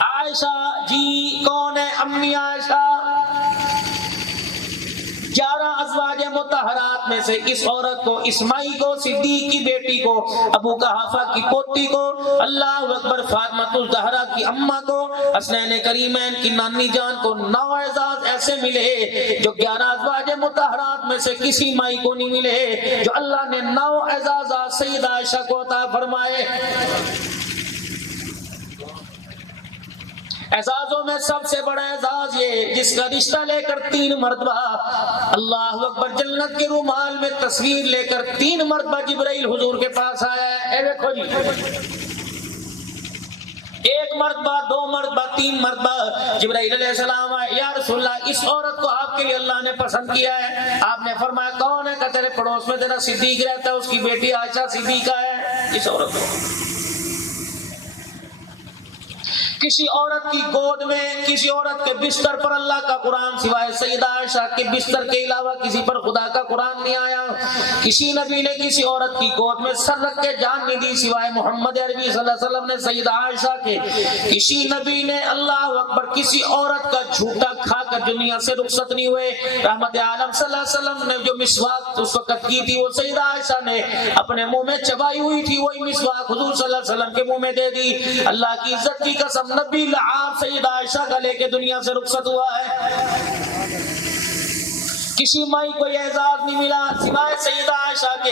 عائشہ جی کون ہے؟ امی عائشہ 11 ازواج مطہرات میں سے اس عورت کو، اسماعیل کو، صدیق کی بیٹی کو، ابو قحافہ کی پوتی کو، اللہ اکبر، فاطمہ الزہرا کی اماں کو، حسنین کریمین کی نانی جان کو 9 اعزاز ایسے ملے جو 11 ازواج مطہرات میں سے کسی مائی کو نہیں ملے، جو اللہ نے 9 اعزازات سیدہ عائشہ کو عطا فرمائے۔ اعزازوں میں سب سے بڑا اعزاز یہ جس کا رشتہ لے کر 3 مرتبہ اللہ اکبر جنت کے رومال میں تصویر لے کر 3 مرتبہ جبرائیل حضور کے پاس آیا ہے۔ اے دیکھو جی، 1 مرتبہ، 2 مرتبہ، 3 مرتبہ جبرائیل علیہ السلام آئے، یا رسول اللہ اس عورت کو آپ کے لیے اللہ نے پسند کیا ہے۔ آپ نے فرمایا کون ہے؟ کہ تیرے پڑوس میں تیرا صدیق رہتا ہے، اس کی بیٹی عائشہ صدیقہ ہے۔ اس عورت کو کسی عورت کی گود میں، کسی عورت کے بستر پر اللہ کا قرآن سوائے سیدہ عائشہ کے بستر کے علاوہ کسی پر خدا کا قرآن نہیں آیا۔ کسی نبی نے کسی عورت کی گود میں سر رکھ کے جان نہیں دی سوائے محمد عربی صلی اللہ علیہ وسلم نے سیدہ عائشہ کے۔ کسی نبی نے اللہ اکبر کسی عورت کا جھوٹا کھا کر دنیا سے رخصت نہیں ہوئے. رحمت عالم صلی اللہ علیہ وسلم نے جو مسواک اس وقت کی تھی وہ سیدہ عائشہ نے اپنے منہ میں چبائی ہوئی تھی, وہی مسواک حضور صلی اللہ علیہ وسلم کے منہ میں دے دی. اللہ کی عزت کی قسم نبی لعاب سیدہ عائشہ کا لے کے دنیا سے رخصت ہوا ہے. کسی مائی کو یہ اعزاز نہیں ملا سوائے سیدہ عائشہ کے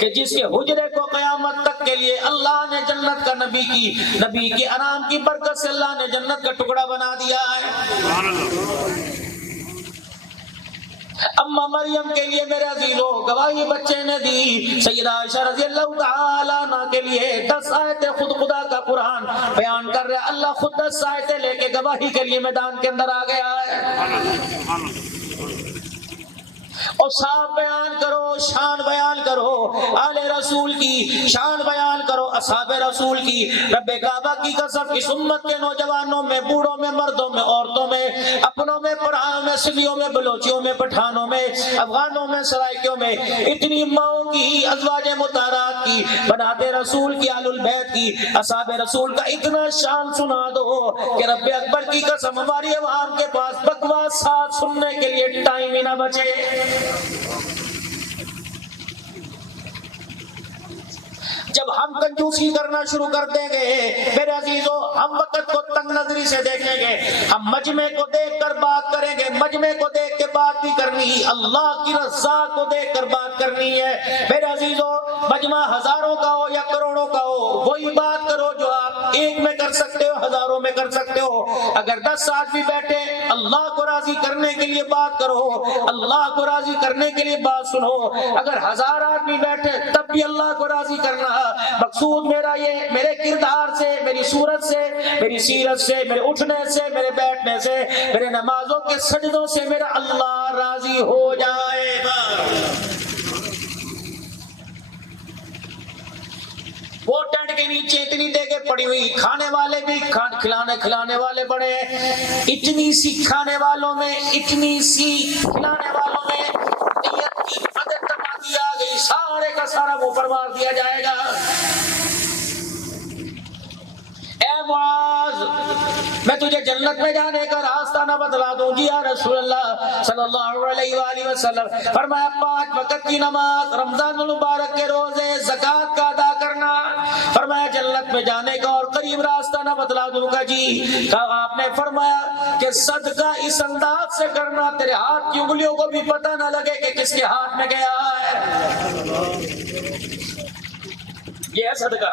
کہ جس کے حجرے کو قیامت تک کے لیے اللہ نے جنت کا نبی کی آرام کی برکت سے اللہ نے جنت کا ٹکڑا بنا دیا ہے. اما مریم کے لیے میرے عزیزو گواہی بچے نے دی. سیدہ عائشہ رضی اللہ تعالی عنہ کے لیے 10 آیتیں خود خدا کا قرآن بیان کر رہے. اللہ خود 10 آیتیں لے کے گواہی کے لیے میدان کے اندر آ گیا ہے. اور صاحب بیان کرو, شان بیان کرو, آل رسول کی شان بیان کرو, اصحاب رسول کی. رب کعبہ کی قسم اس امت کے نوجوانوں میں, بوڑھوں میں, مردوں میں, عورتوں میں, اپنوں میں, پرہانوں میں, سندھیوں میں, بلوچیوں میں, پٹھانوں میں, افغانوں میں, سرائکیوں میں, اتنی ماؤں کی, ازواج مطہرات کی, بنات رسول کی, آل البیت کی, اصحاب رسول کا اتنا شان سنا دو کہ رب اکبر کی قسم ہماری عوام کے پاس بکواس ساتھ سننے کے لیے ٹائم ہی نہ بچے. جب ہم کنجوسی کرنا شروع کر دیں گے میرے عزیزو, ہم وقت کو تنگ نظری سے دیکھیں گے, ہم مجمع کو دیکھ کر بات کریں گے, مجمع کو دیکھ کے بات نہیں کرنی, اللہ کی رضا کو دیکھ کر بات کرنی ہے. میرے عزیزو مجمع ہزاروں کا ہو یا کروڑوں کا ہو, وہی بات کرو جو آپ ایک میں کر سکتے ہو, ہزاروں میں کر سکتے ہو. اگر 10 آدمی بیٹھے اللہ کو راضی کرنے کے لیے بات کرو, اللہ کو راضی کرنے کے لیے بات سنو. اگر 1000 آدمی بیٹھے تب بھی اللہ کو راضی کرنا. مقصود میرا یہ, میرے کردار سے, میری صورت سے, میری سیرت سے, میرے اٹھنے سے, میرے بیٹھنے سے, میرے نمازوں کے سجدوں سے میرا اللہ راضی ہو جائے گا. وہ ٹینٹ کے نیچے اتنی دیگیں پڑی ہوئی, کھانے والے بھی کھلانے والے بڑے, اتنی سی کھانے والوں میں, اتنی سی کھلانے والوں میں نیت کی مدد تما دی آ گئی, سارے کا سارا وہ پروار دیا جائے گا. اے معاذ, میں تجھے جنت میں جانے کا راستہ نہ بتلا دوں؟ جی یا رسول اللہ صلی اللہ علیہ وآلہ وسلم. فرمایا 5 وقت کی نماز, رمضان المبارک کے روزے, زکوٰۃ کا ادا کرنا. فرمایا جنت میں جانے کا اور قریب راستہ نہ بتلا دوں گا؟ جی. کہا آپ نے فرمایا کہ صدقہ اس انداز سے کرنا تیرے ہاتھ کی انگلیوں کو بھی پتہ نہ لگے کہ کس کے ہاتھ میں گیا ہے. یہ ہے صدقہ.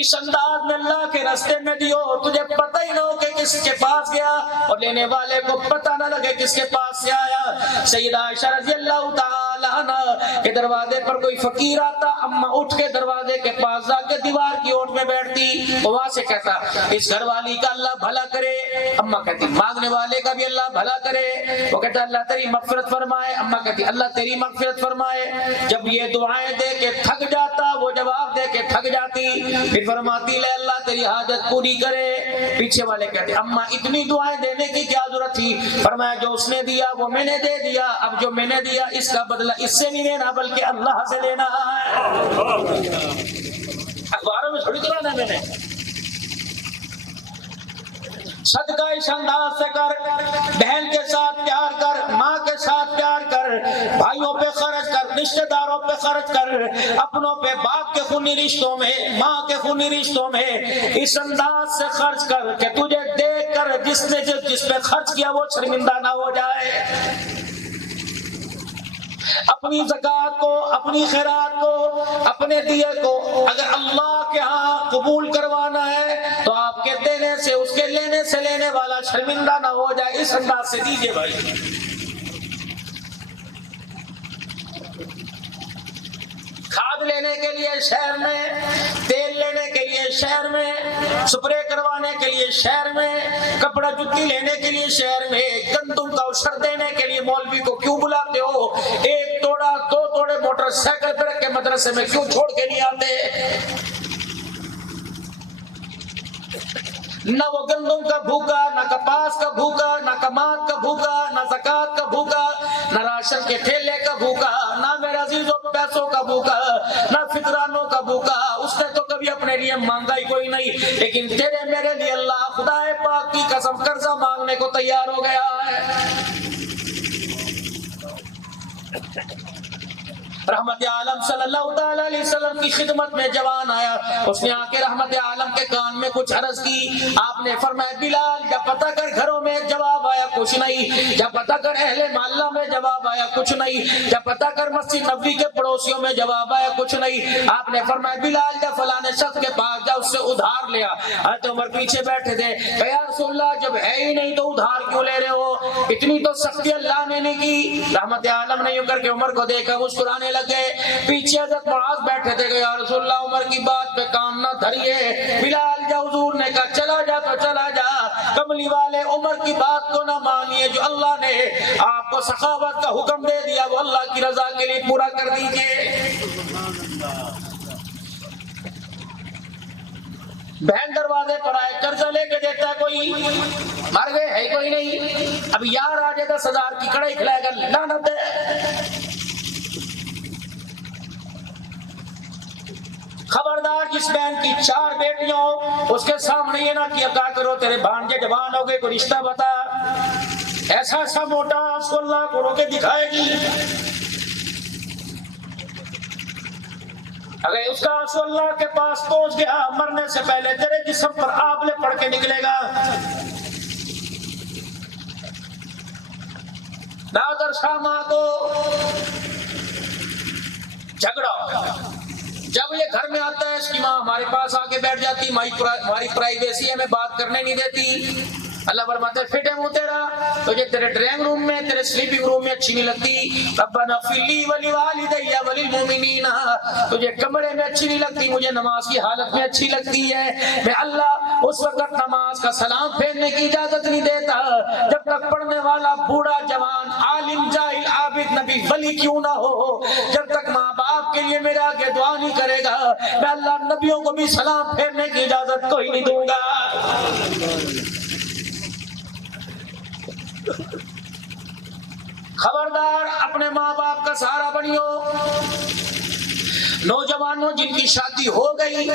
اس انداز میں اللہ کے راستے میں دیو, تجھے پتہ ہی نہ ہو کہ کس کے پاس گیا اور لینے والے کو پتہ نہ لگے کس کے پاس سے آیا. سیدہ عائشہ رضی اللہ تعالی عنہ کے دروازے پر کوئی فقیر آتا, اما اٹھ کے دروازے کے پاس جا کے دیوار کی اوٹ میں بیٹھتی, وہاں سے کہتا اس گھر والی کا اللہ بھلا کرے. اما کہتی مانگنے والے کا بھی اللہ بھلا کرے. وہ کہتا اللہ تیری مغفرت فرمائے. اما کہتی اللہ تیری مغفرت فرمائے. جب یہ دعائیں دے کے تھک جاتا, وہ جواب دے کے تھک جاتی, پھر فرماتی لے اللہ تیری حاجت پوری کرے. پیچھے والے کہتے اما اتنی دعائیں دینے کی کیا ضرورت تھی؟ فرمایا جو اس نے دیا وہ میں نے دے دیا, اب جو میں نے دیا اس کا بدلہ اس سے نہیں لینا بلکہ اللہ سے لینا ہے. اخباروں میں تھوڑی کرانا ہے میں نے. صدقہ اس انداز سے کر, بہن کے ساتھ پیار کر, ماں کے ساتھ پیار کر, بھائیوں پہ خرچ کر, رشتہ داروں پہ خرچ کر, اپنوں پہ, باپ کے خونی رشتوں میں, ماں کے خونی رشتوں میں اس انداز سے خرچ کر کہ تجھے دیکھ کر جس نے جس پہ خرچ کیا وہ شرمندہ نہ ہو جائے. اپنی زکوٰۃ کو, اپنی خیرات کو, اپنے دیے کو اگر اللہ کے ہاں قبول کروانا ہے تو آپ کے دینے سے, اس کے لینے سے لینے والا شرمندہ نہ ہو جائے. اس انداز سے دیجیے بھائی. کھاد لینے کے لیے شہر میں, تیل لینے کے لیے شہر میں, سپرے کروانے کے لیے شہر میں, کپڑا جتی لینے کے لیے شہر میں, گندم کا عشر دینے کے لیے مولوی کو کیوں بلاتے ہو؟ 1 توڑا 2 توڑے موٹر سائیکل پر رکھ کے مدرسے میں کیوں چھوڑ کے نہیں آتے؟ نہ وہ گندم کا بھوکا, نہ کپاس کا بھوکا, نہ کماد کا بھوکا, نہ زکوٰۃ کا بھوکا, نہ راشن کے ٹھیلے کا بھوکا, نہ میرا عزیزوں پیسوں کا بھوکا, نہ فطرانوں کا بھوکا. اس نے تو کبھی اپنے لیے مانگا ہی کوئی نہیں, لیکن تیرے میرے لیے اللہ خدا پاک کی قسم قرضہ مانگنے کو تیار ہو گیا ہے۔ رحمت عالم صلی اللہ تعالی علیہ وسلم کی خدمت میں جوان آیا، اس نے آ کے رحمت عالم کے کان میں کچھ عرض کی۔ آپ نے فرمایا بلال جب پتہ کر گھروں میں جواب آیا کچھ نہیں، جب پتہ کر اہل محلہ میں جواب آیا کچھ نہیں، جب پتہ کر مسجد نبوی کے پڑوسیوں میں جواب آیا کچھ نہیں۔ آپ نے فرمایا بلال جب فلانے شخص کے پاس جا اس سے ادھار لیا۔ حضرت عمر پیچھے بیٹھے تھے، کہ یا رسول اللہ جب ہے ہی نہیں تو ادھار کیوں لے رہے ہو؟ اتنی تو سختی اللہ نے نہیں کی۔ رحمت عالم نے یوں کر کے عمر کو دیکھا، مسکرانے لگے۔ پیچھے حضرت معاذ بیٹھے تھے کہ یا رسول اللہ عمر کی بات پہ کام نہ دھریے۔ بلال جا حضور نے کہا چلا جا تو چلا جا، کملی والے عمر کی بات کو نہ مانیے، جو اللہ نے آپ کو سخاوت کا حکم دے دیا وہ اللہ کی رضا کے لیے پورا کر دیجیے۔ بہن دروازے پر آئے، قرضہ لے کے دیتا ہے کوئی، مر گئے ہے کوئی نہیں، اب یار آ جائے 10,000 کی کڑھائی کھلائے گا، لعنت ہے۔ خبردار جس بہن کی 4 بیٹیاں ہو اس کے سامنے یہ نہ کیا کرو تیرے بھانجے جوان ہو گئے کوئی رشتہ بتا، ایسا ایسا موٹا اس کو اللہ کو رو کے دکھائے گی۔ اگر اس کا آنسو اللہ کے پاس پہنچ گیا مرنے سے پہلے تیرے جسم پر آبلے پڑ کے نکلے گا۔ نادر شاہ ماں کو جھگڑا، جب یہ گھر میں آتا ہے اس کی ماں ہمارے پاس آ کے بیٹھ جاتی، ہماری پرائیویسی ہمیں بات کرنے نہیں دیتی۔ اللہ فرماتا ہے پھٹے منہ تیرا، تجھے تیرے ڈرائنگ روم میں تیرے سلیپنگ روم میں اچھی نہیں لگتی، ربنا اغفر لی ولوالدی وللمؤمنین، تجھے کمرے میں اچھی نہیں لگتی، مجھے نماز کی حالت میں اچھی لگتی ہے۔ میں اللہ اس وقت نماز کا سلام پھیرنے کی اجازت نہیں دیتا جب تک پڑھنے والا بوڑھا جوان عالم جاہل عابد نبی ولی کیوں نہ ہو، جب تک ماں باپ کے لیے میرے آگے دعا نہیں کرے گا میں اللہ نبیوں کو بھی سلام پھیرنے کی اجازت کوئی نہیں دوں گا۔ خبردار اپنے ماں باپ کا سہارا بنیو۔ نوجوانوں جن کی شادی ہو گئی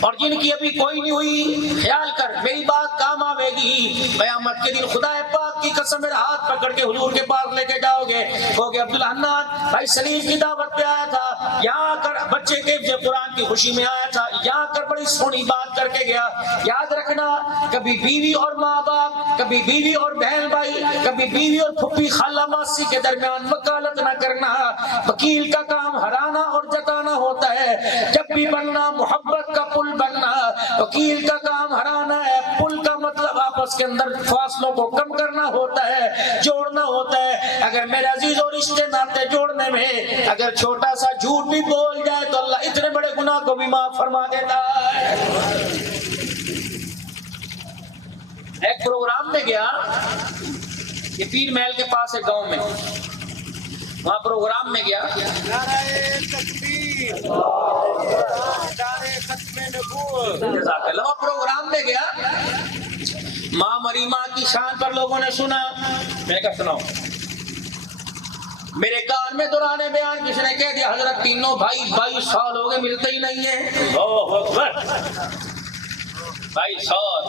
اور جن کی ابھی کوئی نہیں ہوئی، خیال کر میری بات کام آئے گی، قیامت کے دن خدا پاک کی قسم میرا ہاتھ پکڑ کے حضور کے پاس لے کے جاؤ گے، کہو گے عبدالحنان بھائی سلیم کی دعوت پہ آیا تھا، یہاں کر بچے کے قرآن کی خوشی میں آیا تھا، یہاں کر بڑی سونی بات کر کے گیا۔ یاد رکھنا کبھی بیوی اور ماں باپ، کبھی بیوی اور بہن بھائی، کبھی بیوی اور پھپھی خالہ ماسی کے درمیان وکالت نہ کرنا۔ وکیل کا کام ہرانا اور جتانا ہوتا ہے، جب بھی بننا محبت کا پل بننا، وکیل کا کام ہرانا ہے، پل کا مطلب آپس کے اندر فاصلوں کو کم کرنا ہوتا ہے، جوڑنا ہوتا ہے۔ اگر میرے عزیز اور رشتے ناطے جوڑنے میں اگر چھوٹا سا جھوٹ بھی بول جائے تو اللہ اتنے بڑے گناہ کو بھی معاف فرما دیتا ہے۔ ایک پروگرام میں گیا، یہ پیر محل کے پاس ایک گاؤں میں، وہاں پروگرام میں گیا، وہاں پروگرام میں گیا، ماں مریمہ کی شان پر لوگوں نے سنا، میں نے کہا سناؤ، میرے کان میں دوران بیان کسی نے کہہ دیا حضرت تینوں بھائی 22 سال ہو گئے ملتے ہی نہیں ہیں۔ اللہ اکبر، 22 سال۔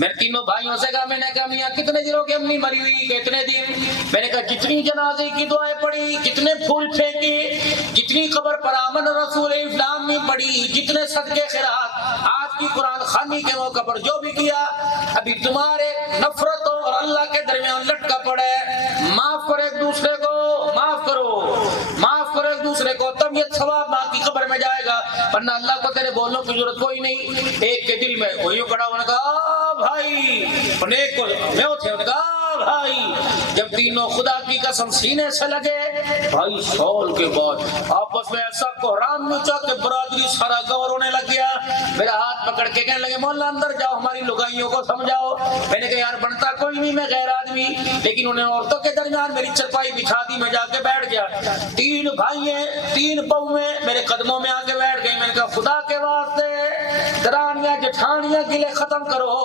میں تینوں بھائیوں سے کہا، میں نے کہا میاں کتنے دنوں کی امی مری ہوئی؟ کتنے دن؟ میں نے کہا جتنی جنازے کی دعائیں پڑھی، جتنے پھول پھینکے، جتنی قبر پر آمن رسول اسلام میں پڑھی، جتنے صدقے خیرات، آج کی قرآن خوانی کے موقع پر جو بھی کیا، ابھی تمہارے نفرتوں اور اللہ کے درمیان لٹکا پڑا ہے۔ معاف کرو ایک دوسرے کو، معاف کرو، معاف کرو ایک دوسرے کو، تب یہ ثواب ماں کی قبر میں جائے گا، ورنہ اللہ کو تیرے بولنے کی ضرورت کوئی نہیں۔ ایک کے دل میں وہی کڑا ہونے کا بھائی، ایک کو میں تھے انہوں نے کہا بھائی، جب تینوں خدا کی قسم سینے سے لگے 22 سال کے بعد آپس میں ایسا کوہرام مچا کہ برادری سارا گور ہونے لگ گیا۔ میرا ہاتھ پکڑ کے کہنے لگے مولا اندر جاؤ ہماری لگائیوں کو سمجھاؤ۔ میں نے کہا یار بنتا کوئی نہیں، میں غیر آدمی، لیکن انہیں عورتوں کے درمیان میری چرپائی بچھا دی، میں جا کے بیٹھ گیا۔ 3 بھائی ہیں، 3 بہویں میرے قدموں میں آ کے بیٹھ گئی۔ میں نے کہا خدا کے واسطے درانیاں جٹھانیاں گلے ختم کرو،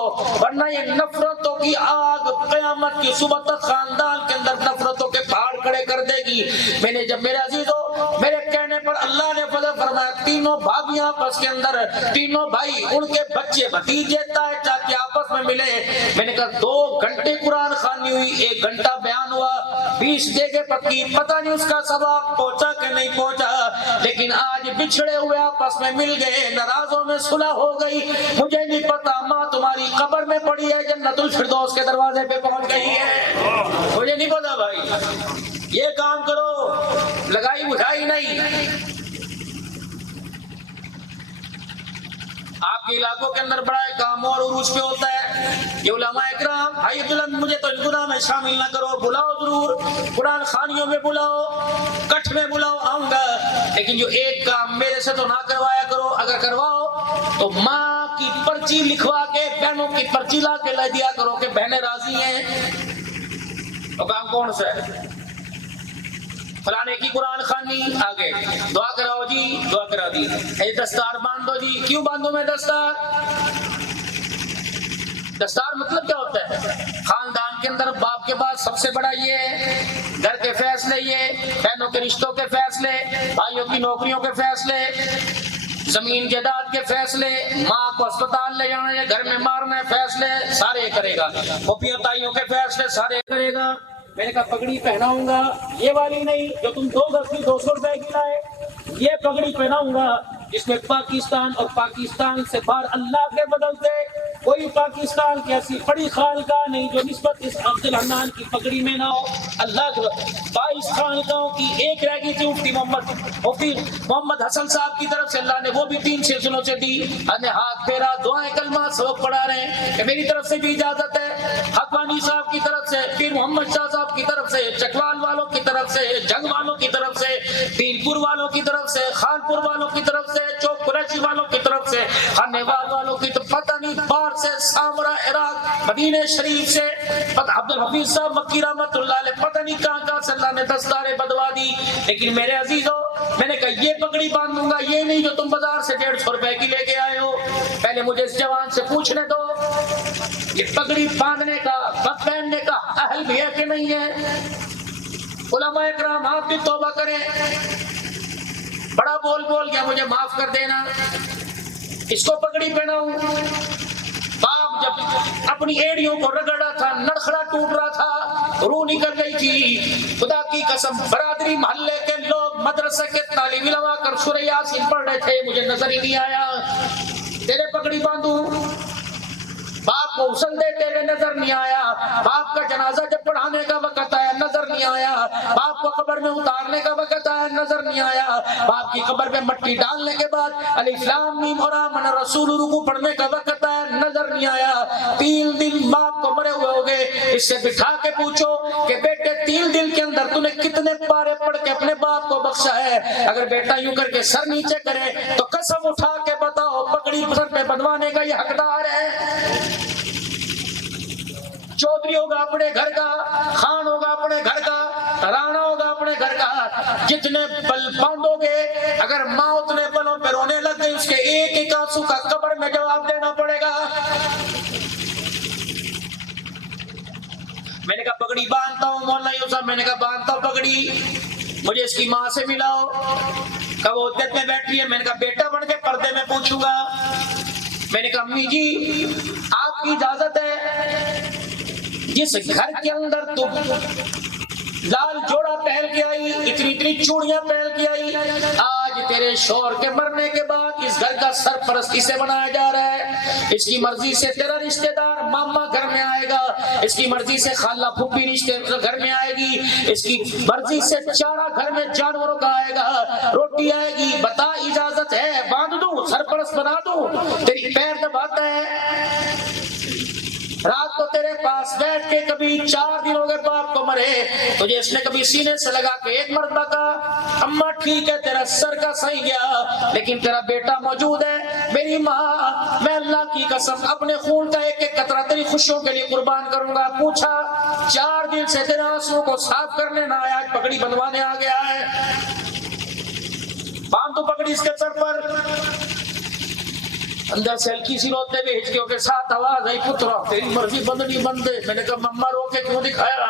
ورنہ یہ نفرتوں کی آگ قیامت کی صبح تک خاندان کے اندر نفرتوں کے پہاڑ کھڑے کر دے گی۔ میں نے جب میرے عزیزوں میرے کہنے پر اللہ نے فضل فرمایا تینوں بھابیاں آپس کے اندر، تینوں بھائی ان کے بچے بھتیجے چاچا کے آپس میں ملے. میں نے کہا 2 گھنٹے قرآن خوانی ہوئی، 1 گھنٹہ بیان ہوا، 20 جگہ پکی، پتہ نہیں اس کا ثواب پہنچا کہ نہیں پہنچا. لیکن آج بچھڑے ہوئے آپس میں مل گئے، ناراضوں میں صلح ہو گئی. مجھے نہیں پتا ماں تمہاری قبر میں پڑی ہے جنت الفردوس کے دروازے پہ پہنچ گئی ہے، مجھے نہیں پتا بھائی. یہ کام کرو، لگائی بجھائی نہیں. آپ کے علاقوں کے اندر بڑا کام اور عروج پہ ہوتا ہے. یہ علماء اکرام بھائی عبداللہ مجھے تو گناہ میں شامل نہ کرو، بلاؤ ضرور، قرآن خوانیوں میں بلاؤ، کٹھ میں بلاؤ، آؤں گا. لیکن جو ایک کام میرے سے تو نہ کروایا کرو، اگر کرواؤ تو ماں کی پرچی لکھوا کے بہنوں کی پرچی لا کے لے دیا کرو کہ بہنیں راضی ہیں. تو کام کون سا ہے؟ فلانے کی قرآن خوانی، آگے دعا کراؤ جی، دعا کرا دی. دستار باندھو جی، کیوں باندھو میں دستار؟ دستار مطلب کیا ہوتا ہے؟ خاندان کے اندر باپ کے بعد سب سے بڑا یہ ہے، گھر کے فیصلے، یہ بہنوں کے رشتوں کے فیصلے، بھائیوں کی نوکریوں کے فیصلے، زمین جائیداد کے فیصلے، ماں کو اسپتال لے جانا ہے، گھر میں مارنا ہے، فیصلے سارے کرے گا. پھوپھیوں تائیوں کے فیصلے سارے کرے گا. میں نے کہا پگڑی پہناؤں گا، یہ والی نہیں جو تم 200 روپے کی لائے، یہ پگڑی پہناؤں گا جس میں پاکستان اور پاکستان سے باہر اللہ کے بدل سے کوئی پاکستان کی ایسی بڑی خانقاہ نہیں جو نسبت اس عبد الحنان کی پگڑی میں نہ ہو. اللہ کے 22 خانقاہوں کی ایک رہ گئی تھی مفتی محمد حسن صاحب کی طرف سے، اللہ نے وہ بھی 3 سلسلوں سے دی. ہمیں ہاتھ پھیرا، دعائیں کلمہ سبق پڑھا رہے ہیں کہ میری طرف سے بھی اجازت ہے، حقانی صاحب کی طرف سے، پیر محمد شاہ صاحب کی طرف سے، چکوال والوں کی طرف سے، جنگ والوں کی طرف سے، پیرپور والوں کی طرف سے، خانپور والوں کی طرف سے، چوک قریشی والوں کی طرف سے، خانیوال والوں کی طرف، پتہ نہیں باہر سے، سامرا عراق، مدینہ شریف سے، عبد الحفیظ صاحب مکی رحمت اللہ علیہ، پتہ نہیں کہاں سے اللہ نے دستاریں بدوا دی. لیکن میرے عزیزو، میں نے کہا یہ پگڑی باندھوں گا، یہ نہیں جو تم بازار سے 150 روپے کی لے کے آئے ہو. پہلے مجھے اس جوان سے پوچھنے دو یہ پگڑی باندھنے کا، پہننے کا اہل بھی ہے کہ نہیں ہے. علماء اکرام آپ بھی توبہ کریں. بڑا بول گیا، مجھے معاف کر دینا. اس کو پگڑی پہناؤں. باپ جب اپنی ایڑیوں کو رگڑا تھا، نرخڑا ٹوٹ رہا تھا، روح نکل گئی تھی. خدا کی قسم برادری محلے کے لوگ مدرسے کے طالب علم آ کر سورہ یاسین پڑھ رہے تھے، مجھے نظر ہی نہیں آیا. تیرے پگڑی باندھوں، باپ کو غسل دیتے ہوئے نظر نہیں آیا، باپ کا جنازہ جب پڑھانے کا وقت آیا نظر نہیں آیا، باپ کو قبر میں اتارنے کا وقت آیا نظر نہیں آیا، باپ کی قبر میں مٹی ڈالنے کے بعد الف لام میم اور آمن الرسول رکوع پڑھنے کا وقت آیا نظر نہیں آیا. 3 دن باپ کو مرے ہوئے ہو گئے. اس سے بٹھا کے پوچھو کہ بیٹے 3 دن کے اندر تو نے کتنے پارے پڑھ کے اپنے باپ کو بخشا ہے؟ اگر بیٹا یوں کر کے سر نیچے کرے تو قسم اٹھا کے بتاؤ پگڑی سر پہ بندھوانے کا یہ حقدار ہے؟ چودھری ہوگا اپنے گھر کا، خان ہوگا اپنے گھر کا، رانا ہوگا اپنے گھر کا. جتنے بل باندھو گے، اگر ماں اتنے بلوں پہ رونے لگ گئی اس کے ایک ایک آنسو کا قبر میں جواب دینا پڑے گا. میں نے کہا پگڑی باندھتا ہوں مولانا یوسف، میں نے کہا باندھتا ہوں پگڑی، مجھے اس کی ماں سے ملاؤ. کب وہ عدت میں بیٹھی ہے؟ میں نے کہا بیٹا بن کے پردے میں پوچھوں گا. میں نے کہا امی جی آپ کی اجازت ہے، جس گھر کے اندر تو لال جوڑا پہن کے آئی، اتنی چوڑیاں پہن کے آئی، آج تیرے شوہر کے مرنے کے بعد اس گھر کا سرپرست اسے بنایا جا رہا ہے. اس کی مرضی سے تیرا رشتہ دار ماما گھر میں آئے گا، اس کی مرضی سے خالہ پھوپھی رشتے گھر میں آئے گی، اس کی مرضی سے چارہ گھر میں جانوروں کا آئے گا، روٹی آئے گی. بتا اجازت ہے باندھ دوں، سرپرست بنا دوں؟ تیری پیر دباتا ہے. رات کو تیرے پاس بیٹھ کے کبھی 4 دن ہو گئے باپ کو مرے، تجھے اس نے کبھی سینے سے لگا کے ایک مرتبہ کہا اماں ٹھیک ہے تیرا سر کا صحیح گیا لیکن تیرا بیٹا موجود ہے؟ میری ماں میں اللہ کی قسم اپنے خون کا ایک ایک قطرہ تیری خوشیوں کے لیے قربان کروں گا. پوچھا 4 دن سے تیرے آنسو کو صاف کرنے نہ آیا، پگڑی بندھوانے آ گیا ہے. باندھ تو پگڑی اس کے سر پر. اندر سے ہلکی سی روتے ہوئے ہچکیوں کے ساتھ آواز آئی پترا تیری مرضی بندنی بند دے. میں نے کہا مما رو کے کیوں دکھایا؟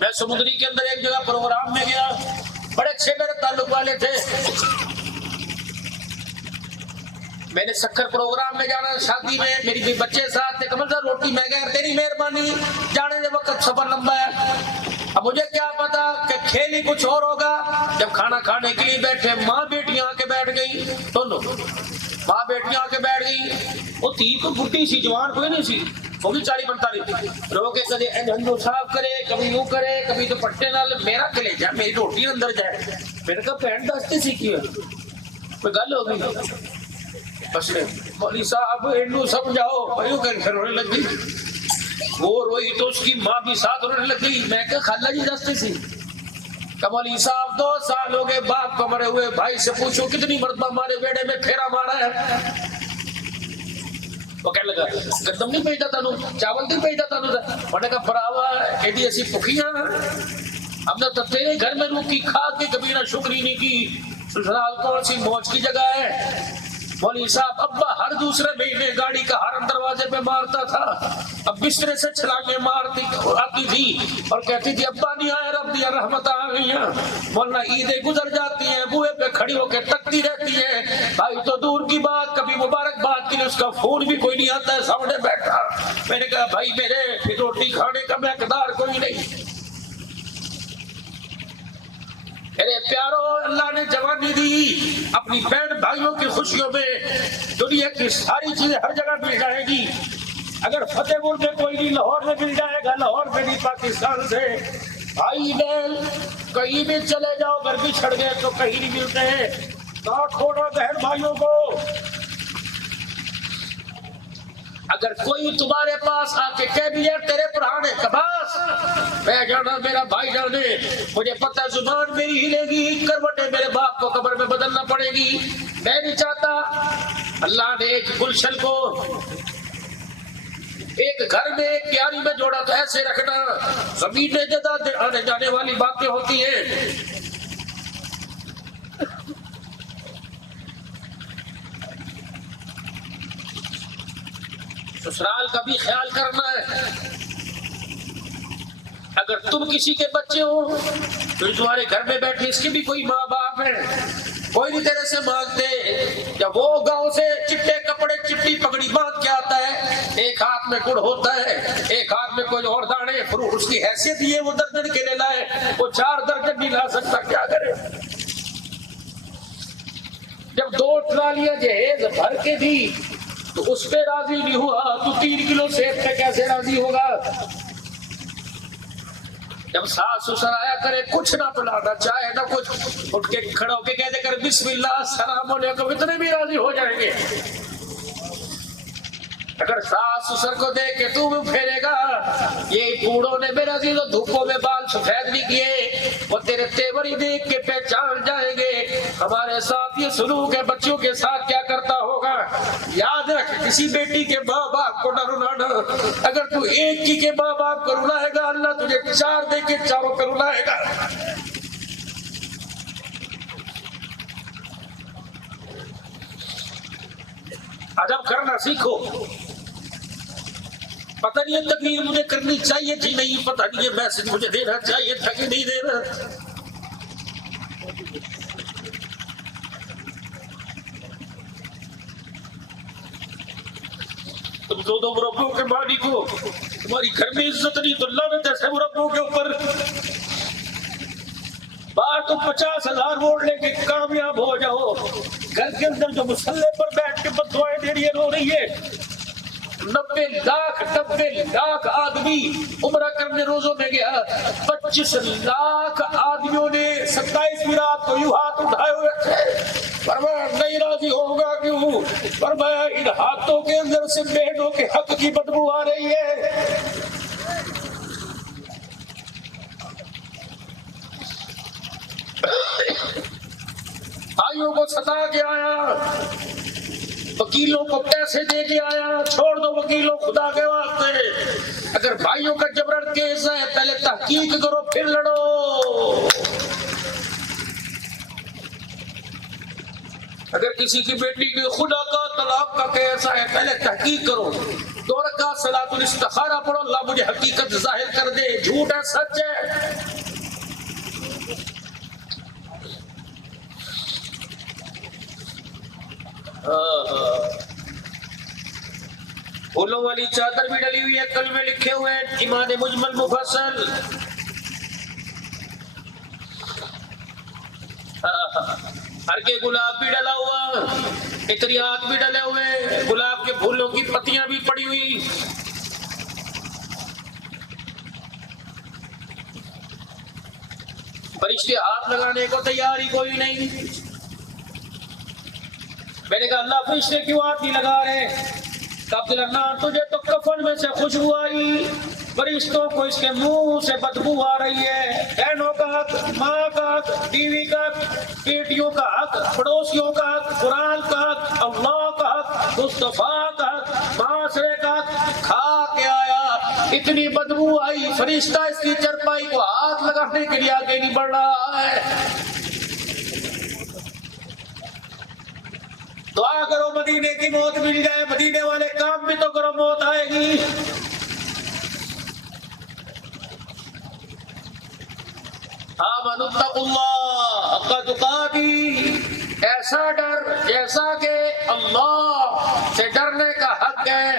میں سمندری کے اندر ایک جگہ پروگرام میں گیا، بڑے اچھے میرے تعلق والے تھے، میں نے سکھر پروگرام میں جانا، شادی میں میری بھی بچے ساتھ تھے، کمل صاحب روٹی میں گیا، تیری مہربانی، جانے دے وقت سفر لمبا ہے۔ اب مجھے کیا پتا کہ کھیل ہی کچھ اور ہوگا۔ جب کھانا کھانے کے لیے بیٹھے، ماں بیٹیاں آ کے بیٹھ گئی، دونوں ماں بیٹیاں آ کے بیٹھ گئی، وہ تھی تو بڈھی سی، جوان کوئی نہیں سی، وہ بھی 40-45 رو کے کدے ہنڈو صاف کرے، کبھی یوں کرے، کبھی تو پٹے نال میرا کلیجا میری روٹی اندر جائے۔ میں نے کہا بہن دستی سی کی کوئی گل ہو گئی؟ بس مولوی صاحب ہنڈو سمجھاؤ، بھائیوں کہ رونے لگ گئی، وہ روئی تو اس کی ماں بھی ساتھ رونے لگ گئی۔ میں کہا خالہ جی دستی سی کہ مولوی صاحب 2 سال ہو گئے باپ کو مرے ہوئے، بھائی سے پوچھو کتنی مرتبہ ہمارے بیڑے میں پھیرا مارا ہے۔ وہ کہنے لگا گندم نہیں بھیجتا تانوں، چاول نہیں بھیجتا تانوں۔ میں نے کہا بھراوا ایڈی ایسی بھوکیاں ہم نے تو تیرے گھر میں روکی کھا کے کبھی نہ شکری نہیں کی، سسرال کون سی موج کی جگہ ہے۔ مولوی صاحب ابا ہر دوسرے مہینے گاڑی کا ہارن دروازے پہ مارتا تھا، اب بسترے سے چھلانگیں مارتی آتی تھی اور کہتی تھی ابا نہیں آئے، رب دیا رحمت آ گئی ہیں۔ مولانا عیدیں گزر جاتی ہیں، بوئے پہ کھڑی ہو کے تکتی رہتی ہے، بھائی تو دور کی بات، کبھی مبارکباد کے لیے اس کا فون بھی کوئی نہیں آتا ہے سامنے بیٹھا۔ میں نے کہا بھائی میرے روٹی کھانے کا مقدار کوئی نہیں۔ میرے پیارو، اللہ نے جوانی دی، اپنی بہن بھائیوں کی خوشیوں میں دنیا کی ساری چیزیں ہر جگہ مل جائے گی۔ اگر فتح پور میں کوئی نہیں، لاہور میں مل جائے گا، لاہور میں نہیں پاکستان سے۔ بھائی بہن کہیں بھی چلے جاؤ، گھر بھی چھڑ گئے تو کہیں نہیں ملتے ہیں۔ نہ کھونا بہن بھائیوں کو۔ اگر کوئی تمہارے پاس آ کے کہہ دیا تیرے پرانے کباس، میں جانا میرا بھائی جانے، مجھے پتہ زبان میری ہلے گی، کروٹیں میرے باپ کو قبر میں بدلنا پڑے گی۔ میں نہیں چاہتا اللہ نے ایک گلشن کو ایک گھر میں ایک کیاری میں جوڑا تو ایسے رکھنا۔ زمین میں جدا آنے جانے والی باتیں ہوتی ہیں۔ سسرال کا بھی خیال کرنا ہے۔ اگر تم کسی کے بچے ہو تو تمہارے گھر میں بیٹھے اس کے بھی کوئی ماں باپ ہے، کوئی نہیں تیرے سے مانگتے۔ جب وہ گاؤں سے چٹے کپڑے چٹی پگڑی باندھ کے آتا ہے، ایک ہاتھ میں گڑ ہوتا ہے، ایک ہاتھ میں کوئی اور دانے، فروٹ، اس کی حیثیت یہ وہ درجن کے لے لائے، وہ 4 درجن نہیں لا سکتا، کیا کرے؟ جب 2 ٹرالیاں جہیز بھر کے دی تو اس پہ راضی نہیں ہوا تو 3 کلو سیب پہ کیسے راضی ہوگا؟ جب ساس سسر آیا کرے کچھ نہ پلانا چاہے نہ کچھ، اٹھ کے کھڑا ہو کے کہتے کر بسم اللہ السلام علیکم، اتنے بھی راضی ہو جائیں گے۔ اگر ساس سسر کو دیکھ کے تو بھی پھیرے گا، یہ بوڑھوں نے میرا عزیز دھوپوں میں بال سفید نہیں کیے، وہ تیرے تیور ہی دیکھ کے پہچان جائیں گے۔ ہمارے ساتھ یہ سلوک ہے، بچوں کے ساتھ کیا کرتا ہوگا؟ یاد رکھ، کسی بیٹی کے ماں باپ کو نہ رلانا۔ اگر تو ایک کی کے ماں باپ کو رلائے گا، اللہ تجھے 4 دے کے چاروں کو رلائے گا۔ ادب کرنا سیکھو۔ پتہ نہیں یہ تقریر مجھے کرنی چاہیے تھی نہیں، پتہ نہیں یہ میسج مجھے دینا چاہیے تھا کہ نہیں دینا۔ تم دو مربوں کے مالک ہو، تمہاری گھر میں عزت نہیں تو لعنت ہے مربوں کے اوپر۔ باہر تو 50,000 ووٹ لے کے کامیاب ہو جاؤ، گھر کے اندر جو مسلح پر بیٹھ کے بددعائیں دے رہی ہے، رو رہی ہے۔ 90 لاکھ آدمی عمرہ کرنے روزوں میں گیا، 25 لاکھ آدمیوں نے 27ویں رات کو یوں ہاتھ اٹھائے ہوئے تھے۔ فرمایا نہیں راضی ہوگا کیوں؟ فرمایا ان ہاتھوں کے اندر سے بہنوں کے حق کی بدبو آ رہی ہے۔ بھائیوں کو ستا کے آیا، وکیلوں کو پیسے دے کے آیا، چھوڑ دو وکیلوں خدا کے واسطے۔ اگر بھائیوں کا جبرن کیس ہے پہلے تحقیق کرو پھر لڑو۔ اگر کسی کی بیٹی کے خدا کا طلاق کا کیس ہے پہلے تحقیق کرو، 2 رکعت صلاۃ الاستخارہ پڑھو، اللہ مجھے حقیقت ظاہر کر دے، جھوٹ ہے سچ ہے؟ پھولوں والی چادر بھی ڈلی ہوئی ہے، کلمے لکھے ہوئے ہیں، ایمان مجمل مفصل، ہر کے گلاب بھی ڈلا ہوا، عطریات بھی ڈلے ہوئے، گلاب کے پھولوں کی پتیاں بھی پڑی ہوئی. فرشتے ہاتھ لگانے کو تیار ہی کوئی نہیں. میں نے کہا اللہ فرشتے کیوں ہاتھ نہیں لگا رہے؟ کب دلنا تجھے تو کفن میں سے خوشبو آئی، فرشتوں کو اس کے منہ سے بدبو آ رہی ہے. بہنوں کا حق، ماں کا حق، بیوی کا حق، بیٹیوں کا حق، پڑوسیوں کا حق، قرآن کا حق، اللہ کا حق، مصطفیٰ کا حق، معاشرے کا حق. کھا کے آیا، اتنی بدبو آئی، فرشتہ اس کی چرپائی کو ہاتھ لگانے کے لیے آگے نہیں بڑھ رہا ہے. دعا کرو مدینے کی موت مل جائے، مدینے والے کام بھی تو کرو، موت آئے گی. آمنوا اتقوا اللہ حق تقاتہ، ایسا ڈر جیسا کہ اللہ سے ڈرنے کا حق ہے.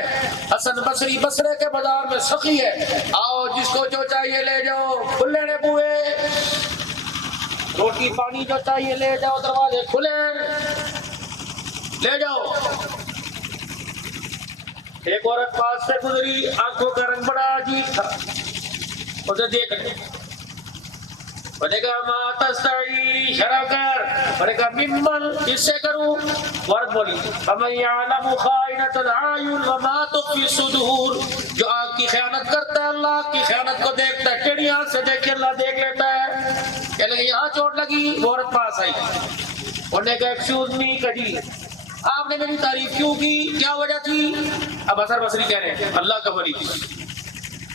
حسن بصری بصرے کے بازار میں سخی ہے، آؤ جس کو جو چاہیے لے جاؤ، کھلے نے بوئے، روٹی پانی جو چاہیے لے جاؤ، دروازے کھلے لے جاؤ. ایک عورت پاس سے گزری، آنکھوں کا رنگ بڑا عجیب تھا، اسے دیکھ لیں. میں نے کہا ما تستعی، شرع کر. میں نے کہا ممن، کس سے کروں؟ عورت بولی فمن یعلم خائنۃ الاعین وما تخفی الصدور، جو آنکھ کی خیانت کرتا ہے اللہ کی خیانت کو دیکھتا ہے. ٹیڑھی آنکھ سے دیکھ کے اللہ دیکھ لیتا ہے. کہنے لگے یہاں چوٹ لگی. وہ عورت پاس آئی، انہوں نے کہا ایکسکیوز می کجی، آپ نے میری تعریف کیوں کی، کیا وجہ تھی؟ اب حسن بصری کہہ رہے ہیں اللہ کا ولی،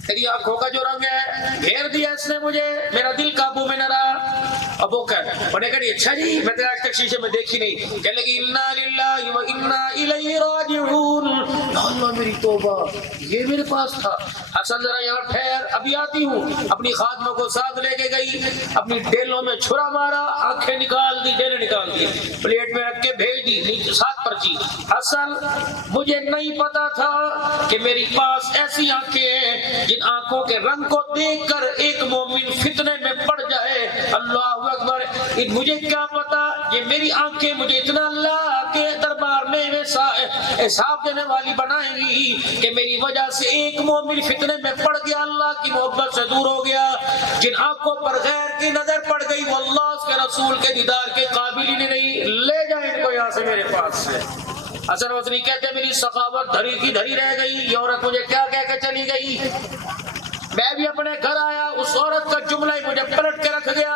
تیری آنکھوں کا جو رنگ ہے گھیر دیا اس نے مجھے، میرا دل قابو میں نہ رہا. اب وہ کہنے کہ اچھا جی میں تو آج تک شیشے میں دیکھی نہیں. کہنے لگی انا للہ و انا الیہ راجعون. اللہ میری توبہ، یہ میرے پاس تھا. حسن ذرا یہاں ٹھہر، ابھی آتی ہوں. اپنی خادموں کو ساتھ لے کے گئی، اپنی ڈیلوں میں چھرا مارا، آنکھیں نکال دی، ڈیلیں نکال دی، پلیٹ میں رکھ کے بھیج دی، ساتھ پرچی. حسن مجھے نہیں پتا تھا کہ میری پاس ایسی آنکھیں ہیں جن آنکھوں کے رنگ کو دیکھ کر ایک مومن فتنے میں پڑ جائے. اللہ اکبر. مجھے کیا پتا یہ میری آنکھیں مجھے اتنا اللہ کے دربار میں حساب دینے والی بنائیں گی کہ میری وجہ سے ایک مومن فتنے میں پڑ گیا، اللہ کی محبت سے دور ہو گیا. جن آنکھوں پر غیر کی نظر پڑ گئی وہ اللہ اس کے رسول کے دیدار کے قابل ہی نہیں. لے جائیں ان کو یہاں سے میرے پاس سے. حسن بصری کہتے میری سخاوت دھری کی دھری رہ گئی. یہ عورت مجھے کیا کہہ کے چلی گئی. میں بھی اپنے گھر آیا، اس عورت کا جملہ ہی مجھے پلٹ کے رکھ گیا.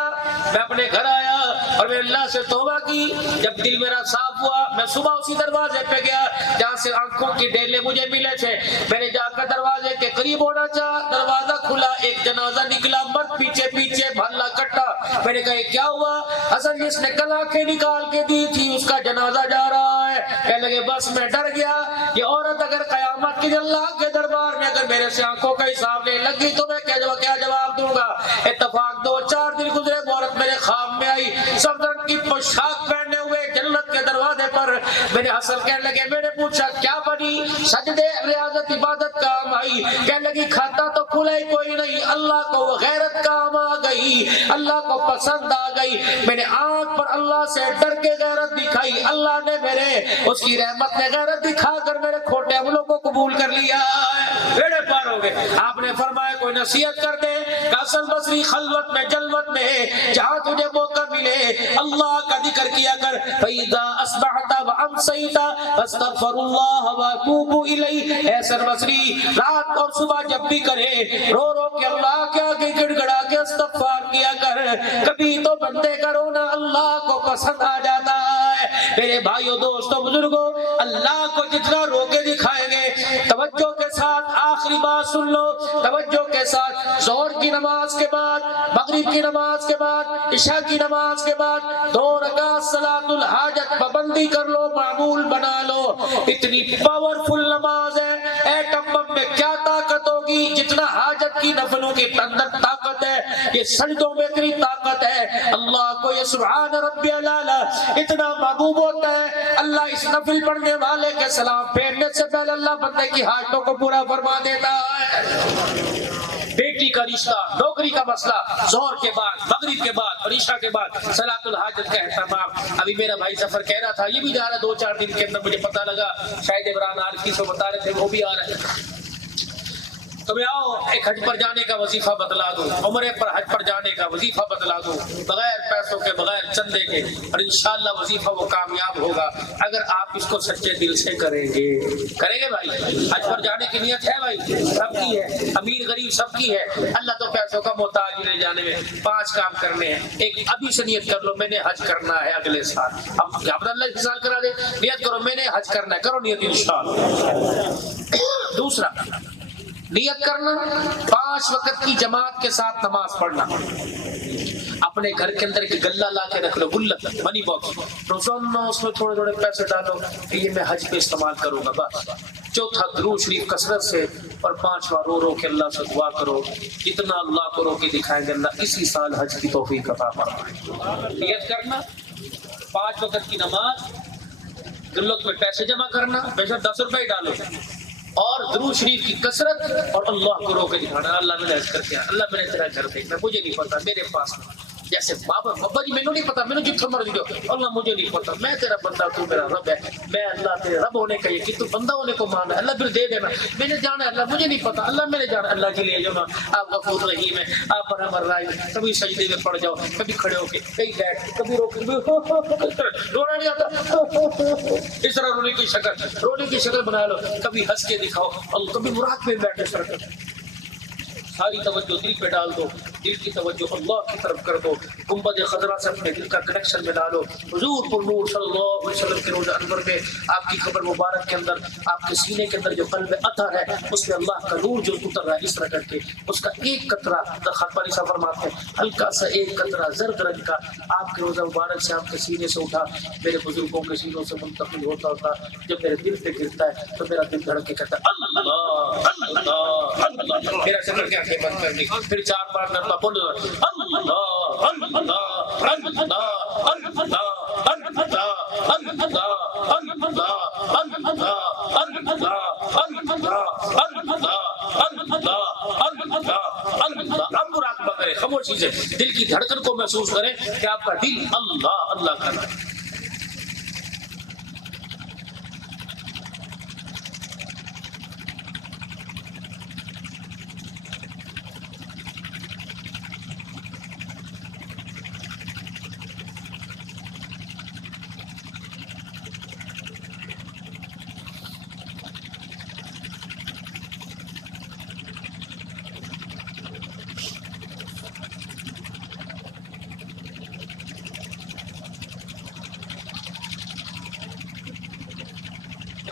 میں اپنے گھر آیا اور میں اللہ سے توبہ کی. جب دل میرا صاف ہوا میں صبح اسی دروازے پہ گیا جہاں سے آنکھوں کی ڈیلے مجھے ملے تھے. میں نے جا کر دروازے کے قریب ہونا چاہا، دروازہ کھلا، ایک جنازہ نکلا، مرد پیچھے پیچھے بھلا کٹا. میں نے کہا یہ کیا ہوا؟ حسن جس نے کل آنکھیں نکال کے دی تھی اس کا جنازہ جا رہا ہے. کہنے لگے بس میں ڈر گیا، یہ عورت اگر قیامت کے اللہ کے دربار میں اگر میرے سے آنکھوں کا حساب لے لگی تو میں کیا جواب دوں گا. اتفاق 2-4 دن گزرے، وہ عورت میرے خواب میں آئی، سب رنگ کی پوشاک پہنے ہوئے جنت کے دروازے پر. میں نے حسن کہنے لگے، میں نے پوچھا کیا بنی؟ سجدے ریاضت عبادت کام آئی. کہنے لگی کھاتا تو کھلا ہی کوئی نہیں، اللہ کو غیرت کام آ گئی، اللہ کو پسند آ گئی. میں نے آنکھ پر اللہ سے ڈر کے غیرت دکھائی، اللہ نے میرے اس کی رحمت نے غیرت دکھا کر میرے کھوٹے عملوں کو قبول کر لیا. بیڑے پار ہو گئے. آپ نے فرمایا کوئی نصیحت کر دے. حسن بصری خلوت میں جلوت میں جہاں تجھے موقع ملے اللہ کا ذکر کیا کر. فَإِذَا أَصْبَحْتَ وَأَمْسَيْتَ فَاسْتَغْفِرُ اللَّهَ وَأَتُوبُ إِلَيْهِ. حسن بصری رات اور صبح جب بھی کرے رو رو کے اللہ کے آگے گڑ گڑا کے استغفار کیا کر. کبھی تو بندے کا رونا اللہ کو پسند آ جاتا ہے. میرے بھائیو دوستو بزرگو، اللہ کو جتنا رو کے دکھائیں گے، توجہ کے ساتھ آخری بات سن لو، توجہ کے ساتھ. ظہر کی نماز کے بعد، مغرب کی نماز کے بعد، عشاء کی نماز کے بعد 2 رکعت صلاۃ الحاجت پابندی کر لو، معمول بنا لو. اتنی پاورفل نماز ہے، ایٹم جتنا حاجت کی نفلوں کے اندر طاقت ہے، یہ سجدوں میں اتنی طاقت ہے، اللہ کو یہ سبحان ربی الاعلیٰ اتنا محبوب ہوتا ہے، اللہ اس نفل پڑھنے والے کے سلام پھیرنے سے پہلے اللہ بندے کی حاجتوں کو پورا فرما دیتا ہے۔ بیٹی کا رشتہ، نوکری کا مسئلہ، ظہر کے بعد، مغرب کے بعد اور عشاء کے بعد صلاۃ الحاجت کا اہتمام۔ ابھی میرا بھائی سفر کہہ رہا تھا، یہ بھی جا رہا ہے 2-4 دن کے اندر، مجھے پتا لگا شاید عمران عارفی سے بتا رہے تھے وہ بھی آ رہے ہیں۔ تو میں آؤ ایک حج پر جانے کا وظیفہ بتلا دوں، عمرے پر حج پر جانے کا وظیفہ بتلا دوں، بغیر پیسوں کے، بغیر چندے کے، اور انشاءاللہ وظیفہ وہ کامیاب ہوگا اگر آپ اس کو سچے دل سے کریں گے۔ کریں گے بھائی؟ حج پر جانے کی نیت ہے بھائی، سب کی ہے، امیر غریب سب کی ہے۔ اللہ تو پیسوں کا محتاج ہی نہیں جانے میں۔ 5 کام کرنے ہیں۔ ایک، ابھی سے نیت کر لو میں نے حج کرنا ہے اگلے سال، اب کیا پتہ اللہ اس سال کرا دے، نیت کرو میں نے حج کرنا ہے، کرو نیت انشاءاللہ۔ دوسرا، نیت کرنا 5 وقت کی جماعت کے ساتھ نماز پڑھنا۔ اپنے گھر کے اندر ایک گلہ لا کے رکھ لو، گلت منی باکس، روزانہ اس میں تھوڑے تھوڑے پیسے ڈالو کہ یہ میں حج پہ استعمال کروں گا بس۔ چوتھا، درود شریف کثرت سے، اور 5واں رو رو کے اللہ سے دعا کرو، جتنا اللہ کو رو کے دکھائیں گے اللہ اسی سال حج کی توفیق عطا فرمائے۔ نیت کرنا، 5 وقت کی نماز، گلت میں پیسے جمع کرنا، بے شک 10 روپے ہی ڈالو، اور درود شریف کی کثرت، اور اللہ کو رو کے دکھانا اللہ میں نے حج کر کے، اللہ میں نے تیرا گھر دیکھنا، مجھے نہیں پتا میرے پاس، جیسے بابا جی مینوں نہیں پتا، مینوں جتھے مرضی دو، اللہ مجھے نہیں پتا، میں تیرا بندہ تو میرا رب ہے، میں اللہ تیرے رب ہونے کا یقین، تو بندہ ہونے کو مانا ہے، اللہ پھر دے دینا، میں نے جانا ہے اللہ مجھے نہیں پتا، اللہ میں نے جانا، اللہ جی لے جاؤ، آپ غفور رحیم ہے، آپ برحم الرحیم، کبھی سجدے میں پڑ جاؤ، کبھی کھڑے ہو کے، کہیں بیٹھ، کبھی رو کے، رونا نہیں آتا، اس طرح رونے کی شکل بنا لو، کبھی ہنس کے دکھاؤ، اور کبھی مراقبے میں بیٹھے سر ساری توجہ دل پہ ڈال دو، دل کی توجہ اللہ کی طرف کر دو، گنبد خضرا سے اپنے دل کا کنیکشن میں ڈالو، حضور پر نور صلی اللہ علیہ وسلم کے روزہ انور میں آپ کی قبر مبارک کے اندر، آپ کے سینے کے اندر جو قلب اطہر ہے اس میں اللہ کا نور جو اتر رہا ہے، اس طرح کر کے اس کا ایک قطرہ، خطبانی سا فرماتے ہیں ہلکا سا ایک قطرہ زرد رنگ کا آپ کے روزہ مبارک سے آپ کے سینے سے اٹھا میرے بزرگوں کے سینوں سے منتقل ہوتا جب میرے دل پہ گرتا ہے تو میرا دل دھڑک کے کہتا ہے اللہ اللہ اللہ، میرا ذکر کیا بند کرنی، پھر 4 بار نرما بولو اللہ اللہ اللہ اللہ مراقبہ کریں، خاموشی سے دل کی دھڑکن کو محسوس کریں کہ آپ کا دل اللہ اللہ کر رہا ہے۔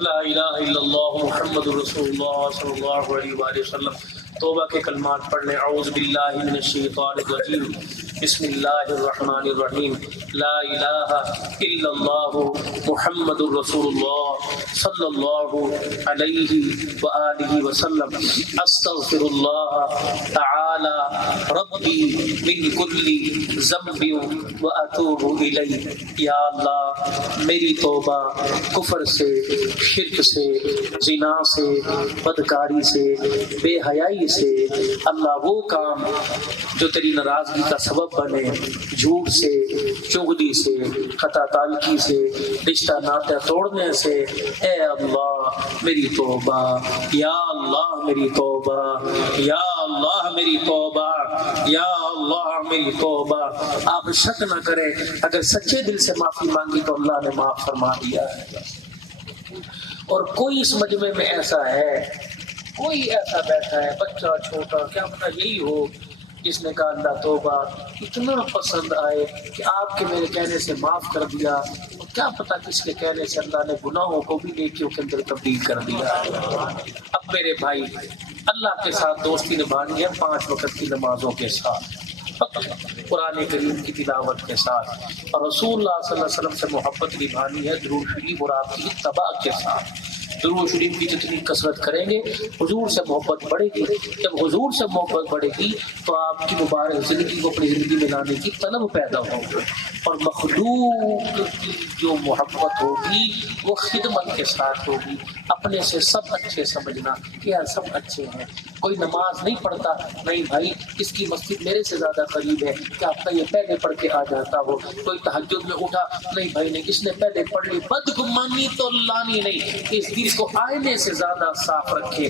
لا الہ الا اللہ محمد رسول اللہ صلی اللہ علیہ وآلہ وسلم۔ توبہ کے کلمات پڑھ لیں، اعوذ باللہ من الشیطان الرجیم، بسم اللہ الرحمن الرحیم، لا الہ الا اللہ محمد رسول اللہ صلی اللہ علیہ وآلہ وسلم، استغفر اللہ تعالی ربی من کل ذنب واتوب الیہ۔ یا اللہ میری توبہ کفر سے، شرک سے، زنا سے، بدکاری سے، بے حیائی سے، اللہ وہ کام جو تیری ناراضگی کا سبب بنے، جھوٹ سے، چغلی سے، قطع تعلقی سے، رشتہ ناطہ توڑنے سے، اے اللہ میری توبہ، یا اللہ میری توبہ، یا اللہ میری توبہ، یا اللہ میری توبہ۔ آپ شک نہ کریں، اگر سچے دل سے معافی مانگی تو اللہ نے معاف فرما دیا ہے۔ اور کوئی اس مجمع میں ایسا ہے، کوئی ایسا بیٹھا ہے بچہ چھوٹا، کیا پتہ یہی ہو جس نے کہا اللہ توبہ اتنا پسند آئے کہ آپ کے میرے کہنے سے معاف کر دیا، اور کیا پتہ کس کے کہنے سے اللہ نے گناہوں کو بھی نیکیوں کے اندر تبدیل کر دیا۔ اب میرے بھائی اللہ کے ساتھ دوستی نبھانی ہے 5 وقت کی نمازوں کے ساتھ، قرآن کریم کی تلاوت کے ساتھ، اور رسول اللہ صلی اللہ علیہ وسلم سے محبت نبھانی ہے درود شریف اور آپ کی اتباع کے ساتھ۔ درود شریف کی جتنی کثرت کریں گے حضور سے محبت بڑھے گی. جب حضور سے محبت بڑھے گی تو آپ کی مبارک زندگی کو اپنی زندگی میں لانے کی طلب پیدا ہوگی, اور مخلوق کی جو محبت ہوگی وہ خدمت کے ساتھ ہوگی. اپنے سے سب اچھے سمجھنا کہ یار سب اچھے ہیں. کوئی نماز نہیں پڑھتا, نہیں بھائی اس کی مسجد میرے سے زیادہ قریب ہے, کیا آپ کا یہ پہلے پڑھ کے آ جاتا ہو. کوئی تہجد میں اٹھا, نہیں بھائی نہیں اس نے پہلے پڑھ لی. بدگمانی تو لانی نہیں, اس دل کو آئینے سے زیادہ صاف رکھے.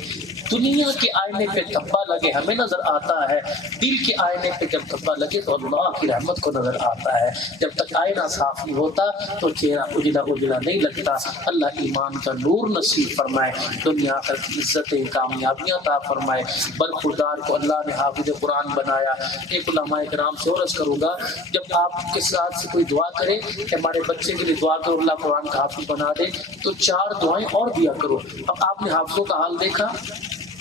دنیا کے آئینے پہ دھبا لگے ہمیں نظر آتا ہے, دل کے آئینے پہ جب دھبا لگے تو اللہ کی رحمت کو نظر آتا ہے. جب تک آئینہ صاف نہیں ہوتا تو چہرہ اجلا اجلا نہیں لگتا. اللہ ایمان کا نور نصیب فرمائے, دنیا آخرت کی عزتیں کامیابیاں عطا فرمائے. برخوردار کو اللہ نے حافظ قرآن بنایا. ایک علماء کرام سے عرض کروں گا, جب آپ کے ساتھ سے کوئی دعا کرے کہ ہمارے بچے کے لیے دعا کرو اللہ قرآن کا حافظ بنا دے, تو 4 دعائیں اور دیا کرو. اب آپ نے حافظوں کا حال دیکھا,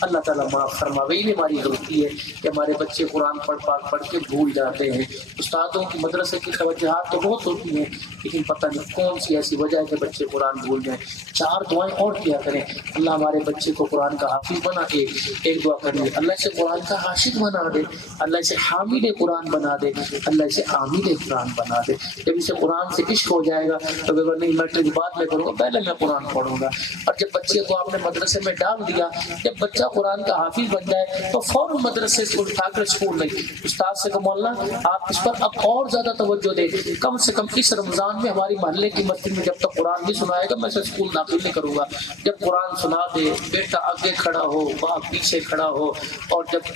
اللہ تعالیٰ معاف فرما. وہی ہماری غلطی ہے کہ ہمارے بچے قرآن پڑھ کے بھول جاتے ہیں. استادوں کی مدرسے کی توجہات تو بہت ہوتی ہیں, لیکن پتہ نہیں کون سی ایسی وجہ ہے کہ بچے قرآن بھول جائیں. 4 دعائیں اور کیا کریں, اللہ ہمارے بچے کو قرآن کا حافظ بنا کے. ایک دعا کرنی, اللہ سے قرآن کا عاشق بنا دے, اللہ سے حامل قرآن بنا دے, اللہ سے عامل قرآن بنا دے. جب اسے قرآن سے عشق ہو جائے گا تو نہیں میٹرک بعد میں کروں گا, پہلے میں قرآن پڑھوں گا. اور جب بچے کو آپ نے مدرسے میں ڈال دیا, جب بچہ قرآن کا حافظ بن جائے تو فوراً مدرسے سے اٹھا کر اسکول نہیں. استاد سے کہ مولانا آپ اس پر اب اور زیادہ توجہ دیں, کم سے کم اس رمضان میں ہماری محلے کی مسجد میں جب تک قرآن نہیں سنائے گا میں اسے اسکول داخل نہیں کروں گا. جب قرآن سنا دے, بیٹا آگے کھڑا ہو, باپ پیچھے کھڑا ہو, اور جب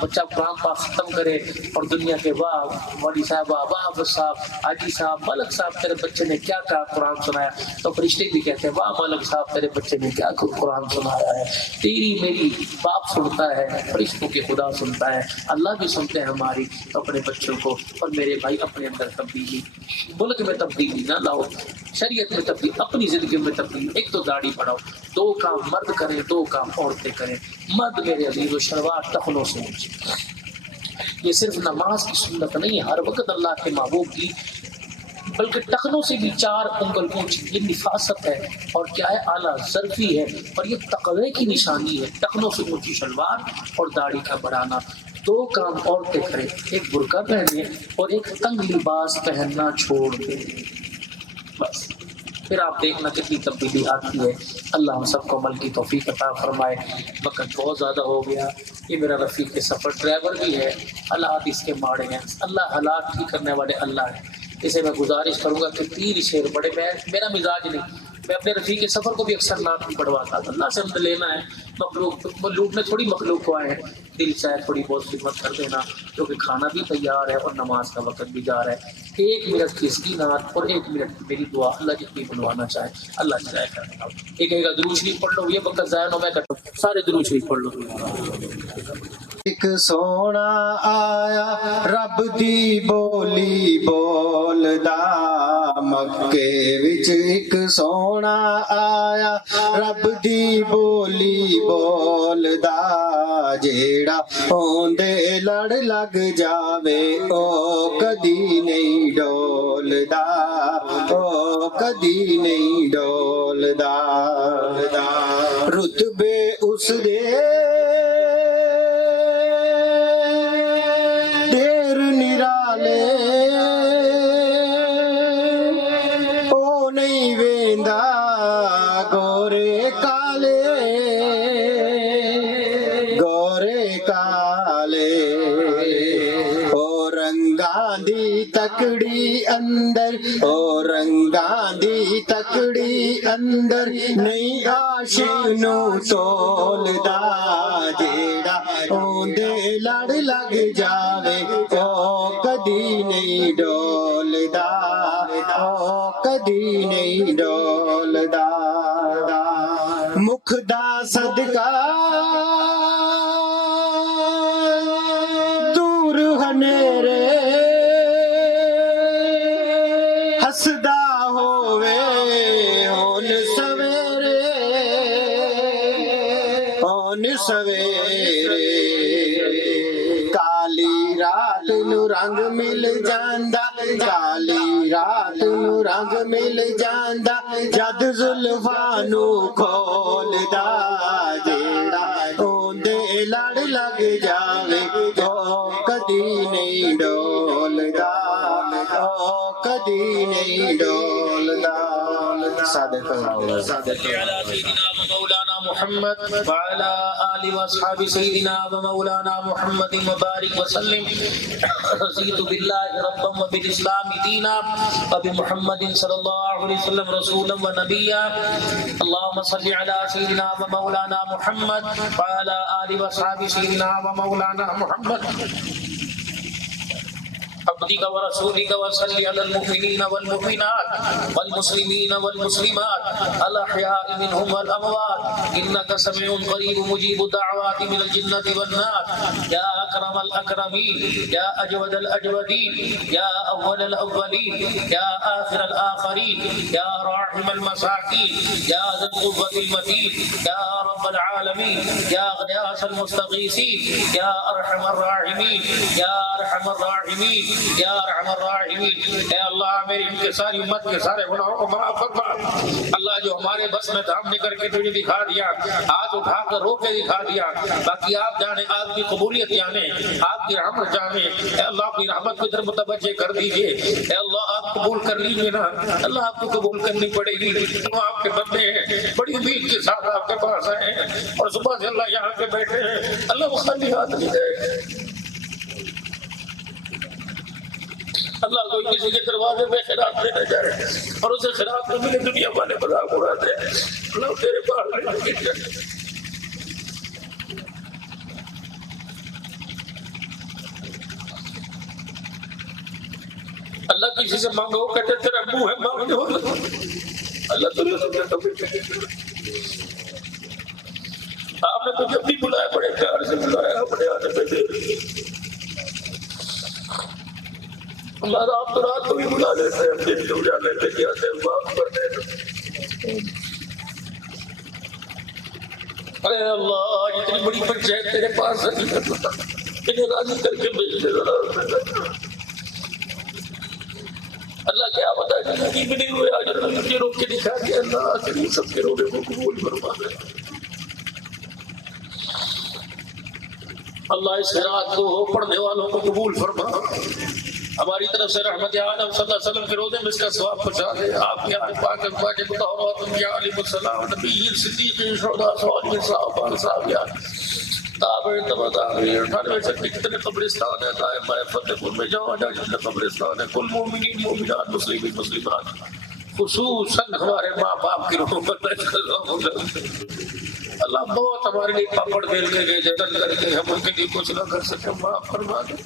بچہ قرآن پاک ختم کرے اور دنیا کے واہ والی صاحبہ, واہ صاحب, حاجی صاحب, ملک صاحب تیرے بچے نے کیا کہا قرآن سنایا, تو فرشتے بھی کہتے ہیں واہ ملک صاحب تیرے بچے نے کیا قرآن سنایا ہے. تیری میری باپ سنتا ہے, فرشتوں کے خدا سنتا ہے, اللہ بھی سنتے ہیں ہماری. اپنے بچوں کو اور میرے بھائی اپنے اندر تبدیلی, ملک میں تبدیلی نہ لاؤ, شریعت میں تبدیلی, اپنی زندگی میں تبدیلی. ایک تو داڑھی بڑھاؤ, 2 کام مرد کریں, 2 کام عورتیں کریں. مرد میرے عزیز و شلوار ٹخنوں سے اونچی. یہ صرف نماز کی سنت نہیں ہے, ہر وقت اللہ کے محبوب کی, بلکہ ٹخنوں سے بھی 4 انگل اونچی. یہ نفاست ہے اور کیا ہے, اعلیٰ ظرفی ہے, اور یہ تقوی کی نشانی ہے. ٹخنوں سے اونچی شلوار اور داڑھی کا بڑھانا. 2 کام عورتیں کریں, ایک برقع پہنے اور ایک تنگ لباس پہننا چھوڑ دیں, بس. پھر آپ دیکھنا کتنی تبدیلی آتی ہے. اللہ ہم سب کو عمل کی توفیق عطا فرمائے. وقت بہت زیادہ ہو گیا. یہ میرا رفیق سفر ڈرائیور بھی ہے, حالات اس کے ماڑے ہیں. اللہ حالات ٹھیک کرنے والے اللہ ہیں. اسے میں گزارش کروں گا کہ 3 شعر بڑے, میرا مزاج نہیں, میں اپنے رفیق سفر کو بھی اکثر نعت نہیں پڑھواتا. اللہ سے ہم نے لینا ہے, مخلوق لوٹنے تھوڑی مخلوق کو آئے ہیں. دل چاہے تھوڑی بہت خدمت کر دینا, کیونکہ کھانا بھی تیار ہے اور نماز کا وقت بھی جا رہا ہے. 1 منٹ کی اس کی نعت اور 1 منٹ میری دعا, اللہ جتنی بنوانا چاہے اللہ چاہے کرنا. ایک درود شریف پڑھ لو, یہ وقت ضائع نہ میں کرتا ہوں, سارے درود شریف پڑھ لو. ایک سونا آیا رب دی بولی بولدا, مکے وچ ایک سونا آیا رب دی بولی بولدا, جیڑا اوندے لڑ لگ جاوے او کدی نہیں ڈولدا, او کدی نہیں ڈولدا. رتبے اس دے دیر نرالے, او نہیں ویندا گورے کالے, گورے کالے. او رنگاں دی تکڑی اندر, او رنگاں دی تکڑی اندر, نہیں عاشق نو تولدا, جیڑا اوندے لڑ لگ جاوے او کدی نہیں ڈولدا, او کدی نہیں ڈولدا. مکھ دا صدقہ دور ہنیرے, ہسدا ہووے ہون سویرے, ہون سویرے. ਕਾਲੀ ਰਾਤ ਨੂੰ ਰੰਗ ਮਿਲ ਜਾਂਦਾ, ਕਾਲੀ ਰਾਤ ਨੂੰ ਰੰਗ ਮਿਲ ਜਾਂਦਾ, ਜਦ ਜ਼ੁਲਫਾਂ ਨੂੰ ਖੋਲਦਾ, ਜਿਹੜਾ ਉਹਦੇ ਲੜ ਲੱਗ ਜਾਵੇ ਉਹ ਕਦੀ ਨਹੀਂ ਡੋਲਦਾ, ਉਹ ਕਦੀ ਨਹੀਂ ਡੋਲਦਾ। صادق على سيدنا ومولانا محمد وعلى آله وأصحاب سيدنا ومولانا محمد وبارك وسلم. رضيت بالله ربا وبالإسلام دينا وبمحمد صلى الله عليه وسلم رسولا ونبيا. اللهم صل على سيدنا ومولانا محمد وعلى آله وأصحاب سيدنا ومولانا محمد عبدك ورسولك وصل على المؤمنين والمؤمنات والمسلمين والمسلمات الأحياء منهم والأموات إنك سميع قريب مجيب الدعوات من الجنة والناس. يا أكرم الأكرمين، يا أجود الأجودين، يا أول الأولين، يا آخر الآخرين، يا راحم المساكين، يا ذا القوة المتين، يا رب العالمين، يا غياث المستغيثين، يا أرحم الراحمين، يا أرحم الراحمين، یا ارحم الراحمین. اے اللہ میری ان کے ساری امت کے سارے گناہوں کو معاف فرما. اللہ جو ہمارے بس میں تھا ہم نے کر کے تجھے دکھا دیا، ہاتھ اٹھا کر رو کے دکھا دیا، باقی آپ جانے، آپ کی قبولیت جانے، آپ کی رحمت جانے. اے اللہ اپنی رحمت کو ادھر متوجہ کر دیجئے. اے اللہ آپ قبول کر لیجئے نا، اللہ آپ کو قبول کرنی پڑے گی. وہ آپ کے بندے ہیں، بڑی امید کے ساتھ آپ کے پاس آئے ہیں اور صبح سے اللہ یہاں پہ بیٹھے ہیں. اللہ وہ خالی ہاتھ نہیں دے. اللہ کوئی کسی کے دروازے میں خیرات دینے جائے اور اسے خیرات میں ملے دنیا والے مذاق اڑاتے ہیں. اللہ تیرے پاس اللہ کسی سے مانگو کہتے تیرا منہ ہے مانگنے والا. اللہ تجھے سمجھے تو آپ نے تو جب بھی بلایا بڑے پیار سے بلایا، اپنے آنے پہ دے. اللہ آپ تو رات کو بھی بلا لیتے ہیں، دن کو جا لیتے کیا سے معاف کر دینا. اے اللہ اتنی بڑی پنچایت تیرے پاس نہیں کرتا، انہیں راضی کر کے بھیج دے. اللہ کیا بتا کہ نبی بھی نہیں ہوئے آج مجھے روک کے دکھا دیا. اللہ آخری سب کے رونے کو قبول فرما دے. اللہ اس رات کو پڑھنے والوں کو قبول فرما. ہماری طرف سے رحمت عالم صلی اللہ علیہ وسلم کے روزے میں اس کا ثواب پہنچا دے. آپ کے آل پاک ازواج مطہرات انبیاء علیہ السلام، نبیین، صدیقین، شہداء، صالحین، صحابہ، صحابیات، تابعین، تبع تابعین. 98 سے کتنے قبرستان ہیں دائم بائیں فتح پور میں جہاں جہاں جتنے قبرستان ہیں، کل مومنین مومنات مسلمین مسلمات، خصوصاً ہمارے ماں باپ کی روحوں پر اللہ بہت ہمارے لیے پاپڑ بیل کے گئے، جتن کر کے ہم ان کے لیے کچھ نہ کر سکے. معاف فرما دے.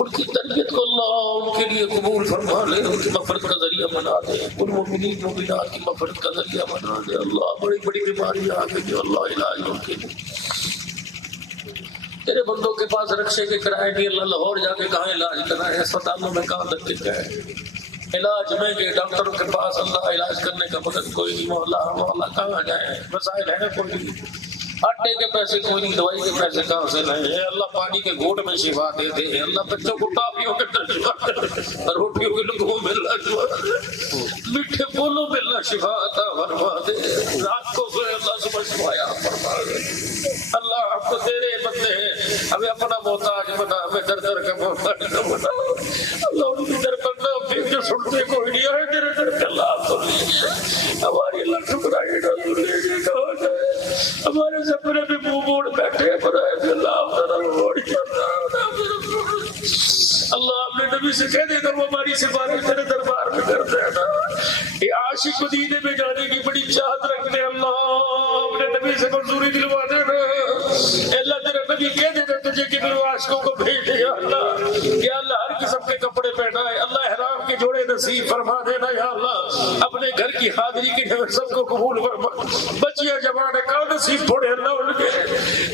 ان کی تربیت کو اللہ ان کے لیے قبول فرما لے، ان کی مغفرت کا ذریعہ بنا دے، ان مومنین مومنات کی مغفرت کا ذریعہ بنا دے. اللہ بڑی بڑی بیماریاں آ گئی، اللہ علاج ان کے لیے. تیرے بندوں کے پاس رکشے کے کرائے نہیں، اللہ لاہور جا کے کہاں علاج کرائے، اسپتالوں میں کہاں دھکے کھائے، علاج میں گئے ڈاکٹروں کے پاس، اللہ علاج کرنے کا مدد کوئی نہیں. مولا کہاں جائیں، مسائل ہیں کوئی نہیں. آٹے کے پیسے کوئی نہیں، دوائی کے پیسے کہاں سے لائیں. اللہ پانی کے گھونٹ میں شفا دے دے. اللہ بچوں کو ٹافیوں کے اندر شفا دے دے، روٹیوں کے لقموں میں اللہ شفا دے، میٹھے پھولوں میں اللہ شفا عطا فرما دے. رات کو سوئے اللہ صبح شفایا فرما دے. اللہ آپ کو تیرے بندے ہیں، ہمیں اپنا محتاج بنا، ہمیں در در کا محتاج نہ بنا. اللہ ان کی در پر نہ پھر جو سنتے کوئی نہیں آئے تیرے در کے اللہ آپ سن لیجیے. ہماری اللہ ٹھکرائی نہ سن لیجیے. کہا جائے ہمارے سپنے میں منہ موڑ بیٹھے برائے اللہ اللہ اپنے نبی سے کہہ دے کر وہ ہماری سفارش تیرے دربار میں کر دینا. یہ عاشق مدینے میں جانے کی بڑی چاہت رکھتے. اللہ اپنے نبی سے منظوری دلوا دینا. اللہ تیرا نبی کہہ دینا تجھے کہ میرے عاشقوں کو بھیج دے. یا اللہ ہر قسم کے کپڑے پہنا ہے. اللہ احرام کے جوڑے نصیب فرما دینا. یا اللہ اپنے گھر کی حاضری کے سب کو قبول فرما. بچیاں جوان ہے کا نصیب تھوڑے اللہ ان کے.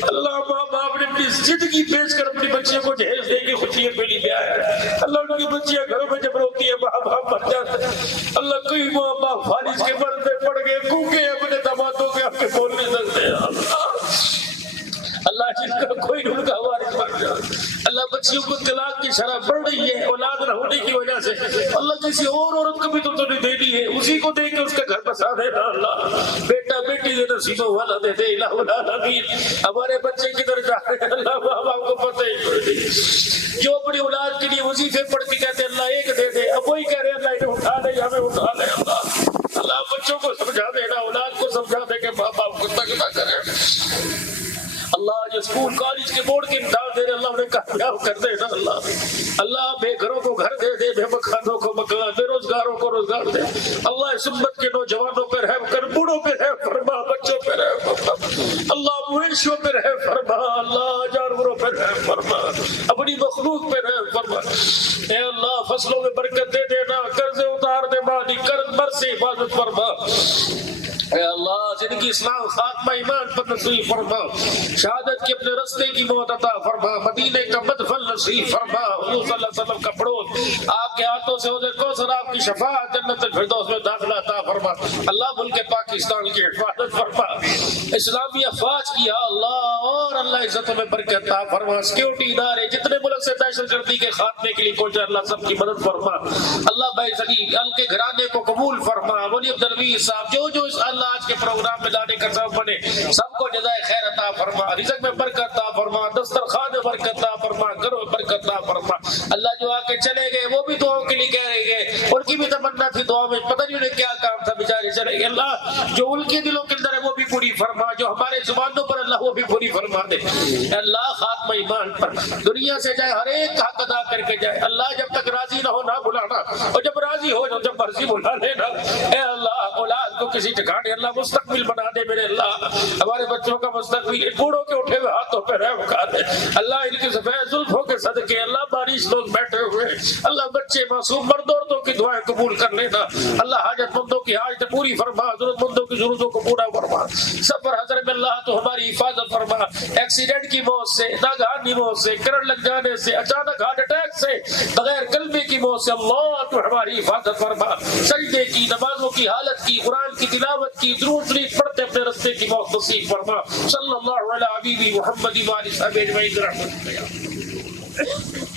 اللہ ماں باپ نے اپنی زندگی بیچ کر اپنی بچیوں کو جہیز دے کے خوشیاں پہ لی دیا ہے. اللہ ان کی بچیاں گھروں میں جب روتی ہے ماں باپ مر جاتے ہیں. اللہ کئی ماں باپ فارغ کے پردے پڑ گئے، گونگے اپنے دامادوں کے آپ کے بول نہیں سکتے. اللہ جن کا کوئی ان کا وارث بن جائے. بچیوں کو طلاق کی شرح بڑھ رہی ہے اولاد نہ ہونے کی وجہ سے، اللہ کسی اور عورت کو بھی تو نے دینی ہے، اسی کو دے کے اس کے گھر بسا دینا اللہ، بیٹا بیٹی دے نصیبوں والا دے دے الہ العالمین۔ ہمارے بچے کدھر جا رہے ہیں اللہ باپ آپ کو پتہ ہی کوئی نہیں، جو اپنی اولاد کے لیے وظیفے پڑھ کے کہتے ہیں اللہ ایک دے دے، اب وہی کہہ رہے ہیں اللہ انہیں اٹھا لے ہمیں اٹھا لے اللہ، اللہ بچوں کو سمجھا دینا، اولاد کو سمجھا دے کہ باپ باپ کو تنگ نہ کرے اللہ، جو اسکول کالج کے بورڈ کے امتحان دے رہے اللہ انہیں کامیاب کر دے نا اللہ، اللہ بے گھروں کو گھر دے دے، بے مکانوں کو مکان، بے روزگاروں کو روزگار دے اللہ، اس امت کے نوجوانوں پہ رحم کر، بوڑھوں پہ رحم فرما، بچوں پہ رحم فرما اللہ، مویشیوں پہ رحم فرما اللہ، جانوروں پہ رحم فرما، اپنی مخلوق پہ رحم فرما اے اللہ، فصلوں میں برکت دے دینا، قرض اتار دے مالی، قرض بر سے حفاظت فرما اے اللہ، زندگی اسلام خاتمہ ایمان پر نصیب فرما، شہادت کے اپنے رستے کی موت عطا فرما، مدینے کا مدفن نصیب فرما، حضور صلی اللہ علیہ وسلم کا پڑوس آپ کے ہاتھوں سے حوض کوثر آپ کی شفاعت جنت الفردوس میں داخلہ عطا فرما اللہ، ملک پاکستان کی حفاظت فرما، اسلامی افواج کی یا اللہ، اور اللہ عزتوں میں برکت عطا فرما، سیکورٹی ادارے جتنے ملک سے دہشت گردی کے خاتمے کے لیے کوشش اللہ سب کی مدد فرما اللہ، بھائی زلی ال کے گھرانے کو قبول فرما، ولی عبدالوی صاحب جو اس اللہ آج کے پروگرام میں لانے کا سبب بنے سب کو جزائے خیر عطا فرما، رزق میں برکت عطا فرما، دسترخوان میں برکت عطا فرما، گھروں میں برکت عطا فرما اللہ، جو آ کے چلے گئے وہ بھی دعاؤں کے لیے کہہ رہے گئے، ان کی بھی تمنا تھی دعا میں، پتہ نہیں انہیں کیا کام تھا بیچارے چلے گئے اللہ، جو ان کے دلوں کے اندر ہے وہ بھی پوری فرما، جو ہمارے زبانوں پر اللہ وہ بھی پوری فرما دے اللہ، خاتمہ ایمان پر دنیا سے جائے ہر ایک حق ادا کر کے جائے اللہ، جب تک راضی نہ ہو نہ بلانا، اور جب راضی ہو جب مرضی بلا لینا اے اللہ، اولاد کو کسی ٹھکانے اللہ مستقبل بنا دے میرے اللہ، ہمارے بچوں کا مستقبل، بوڑھوں کے اٹھے ہوئے ہاتھوں پہ رحم کر دے اللہ، ان کے سفید زلفوں کے صدقے اللہ، بارش لوگ بیٹھے ہوئے اللہ، بچے معصوم مرد عورتوں کی دعائیں قبول کر لینا اللہ، حاجت مندوں کی حاجت پوری فرما، ضرورت مندوں کی ضرورتوں کو پورا فرما، سفر حضر میں اللہ تو ہماری حفاظت فرما، ایکسیڈنٹ کی موت سے، ناگہانی موت سے، کرنٹ لگ جانے سے، اچانک ہارٹ اٹیک سے، بغیر کلمے کی موت سے اللہ تو ہماری حفاظت فرما، سجدے کی نمازوں کی حالت کی، قرآن کی تلاوت کی، درود شریف پڑھتے اپنے رستے کی موت نصیب فرما، صلی اللہ علیہ حبیبی محمد وآلہ وصحبہ اجمعین برحمتک یا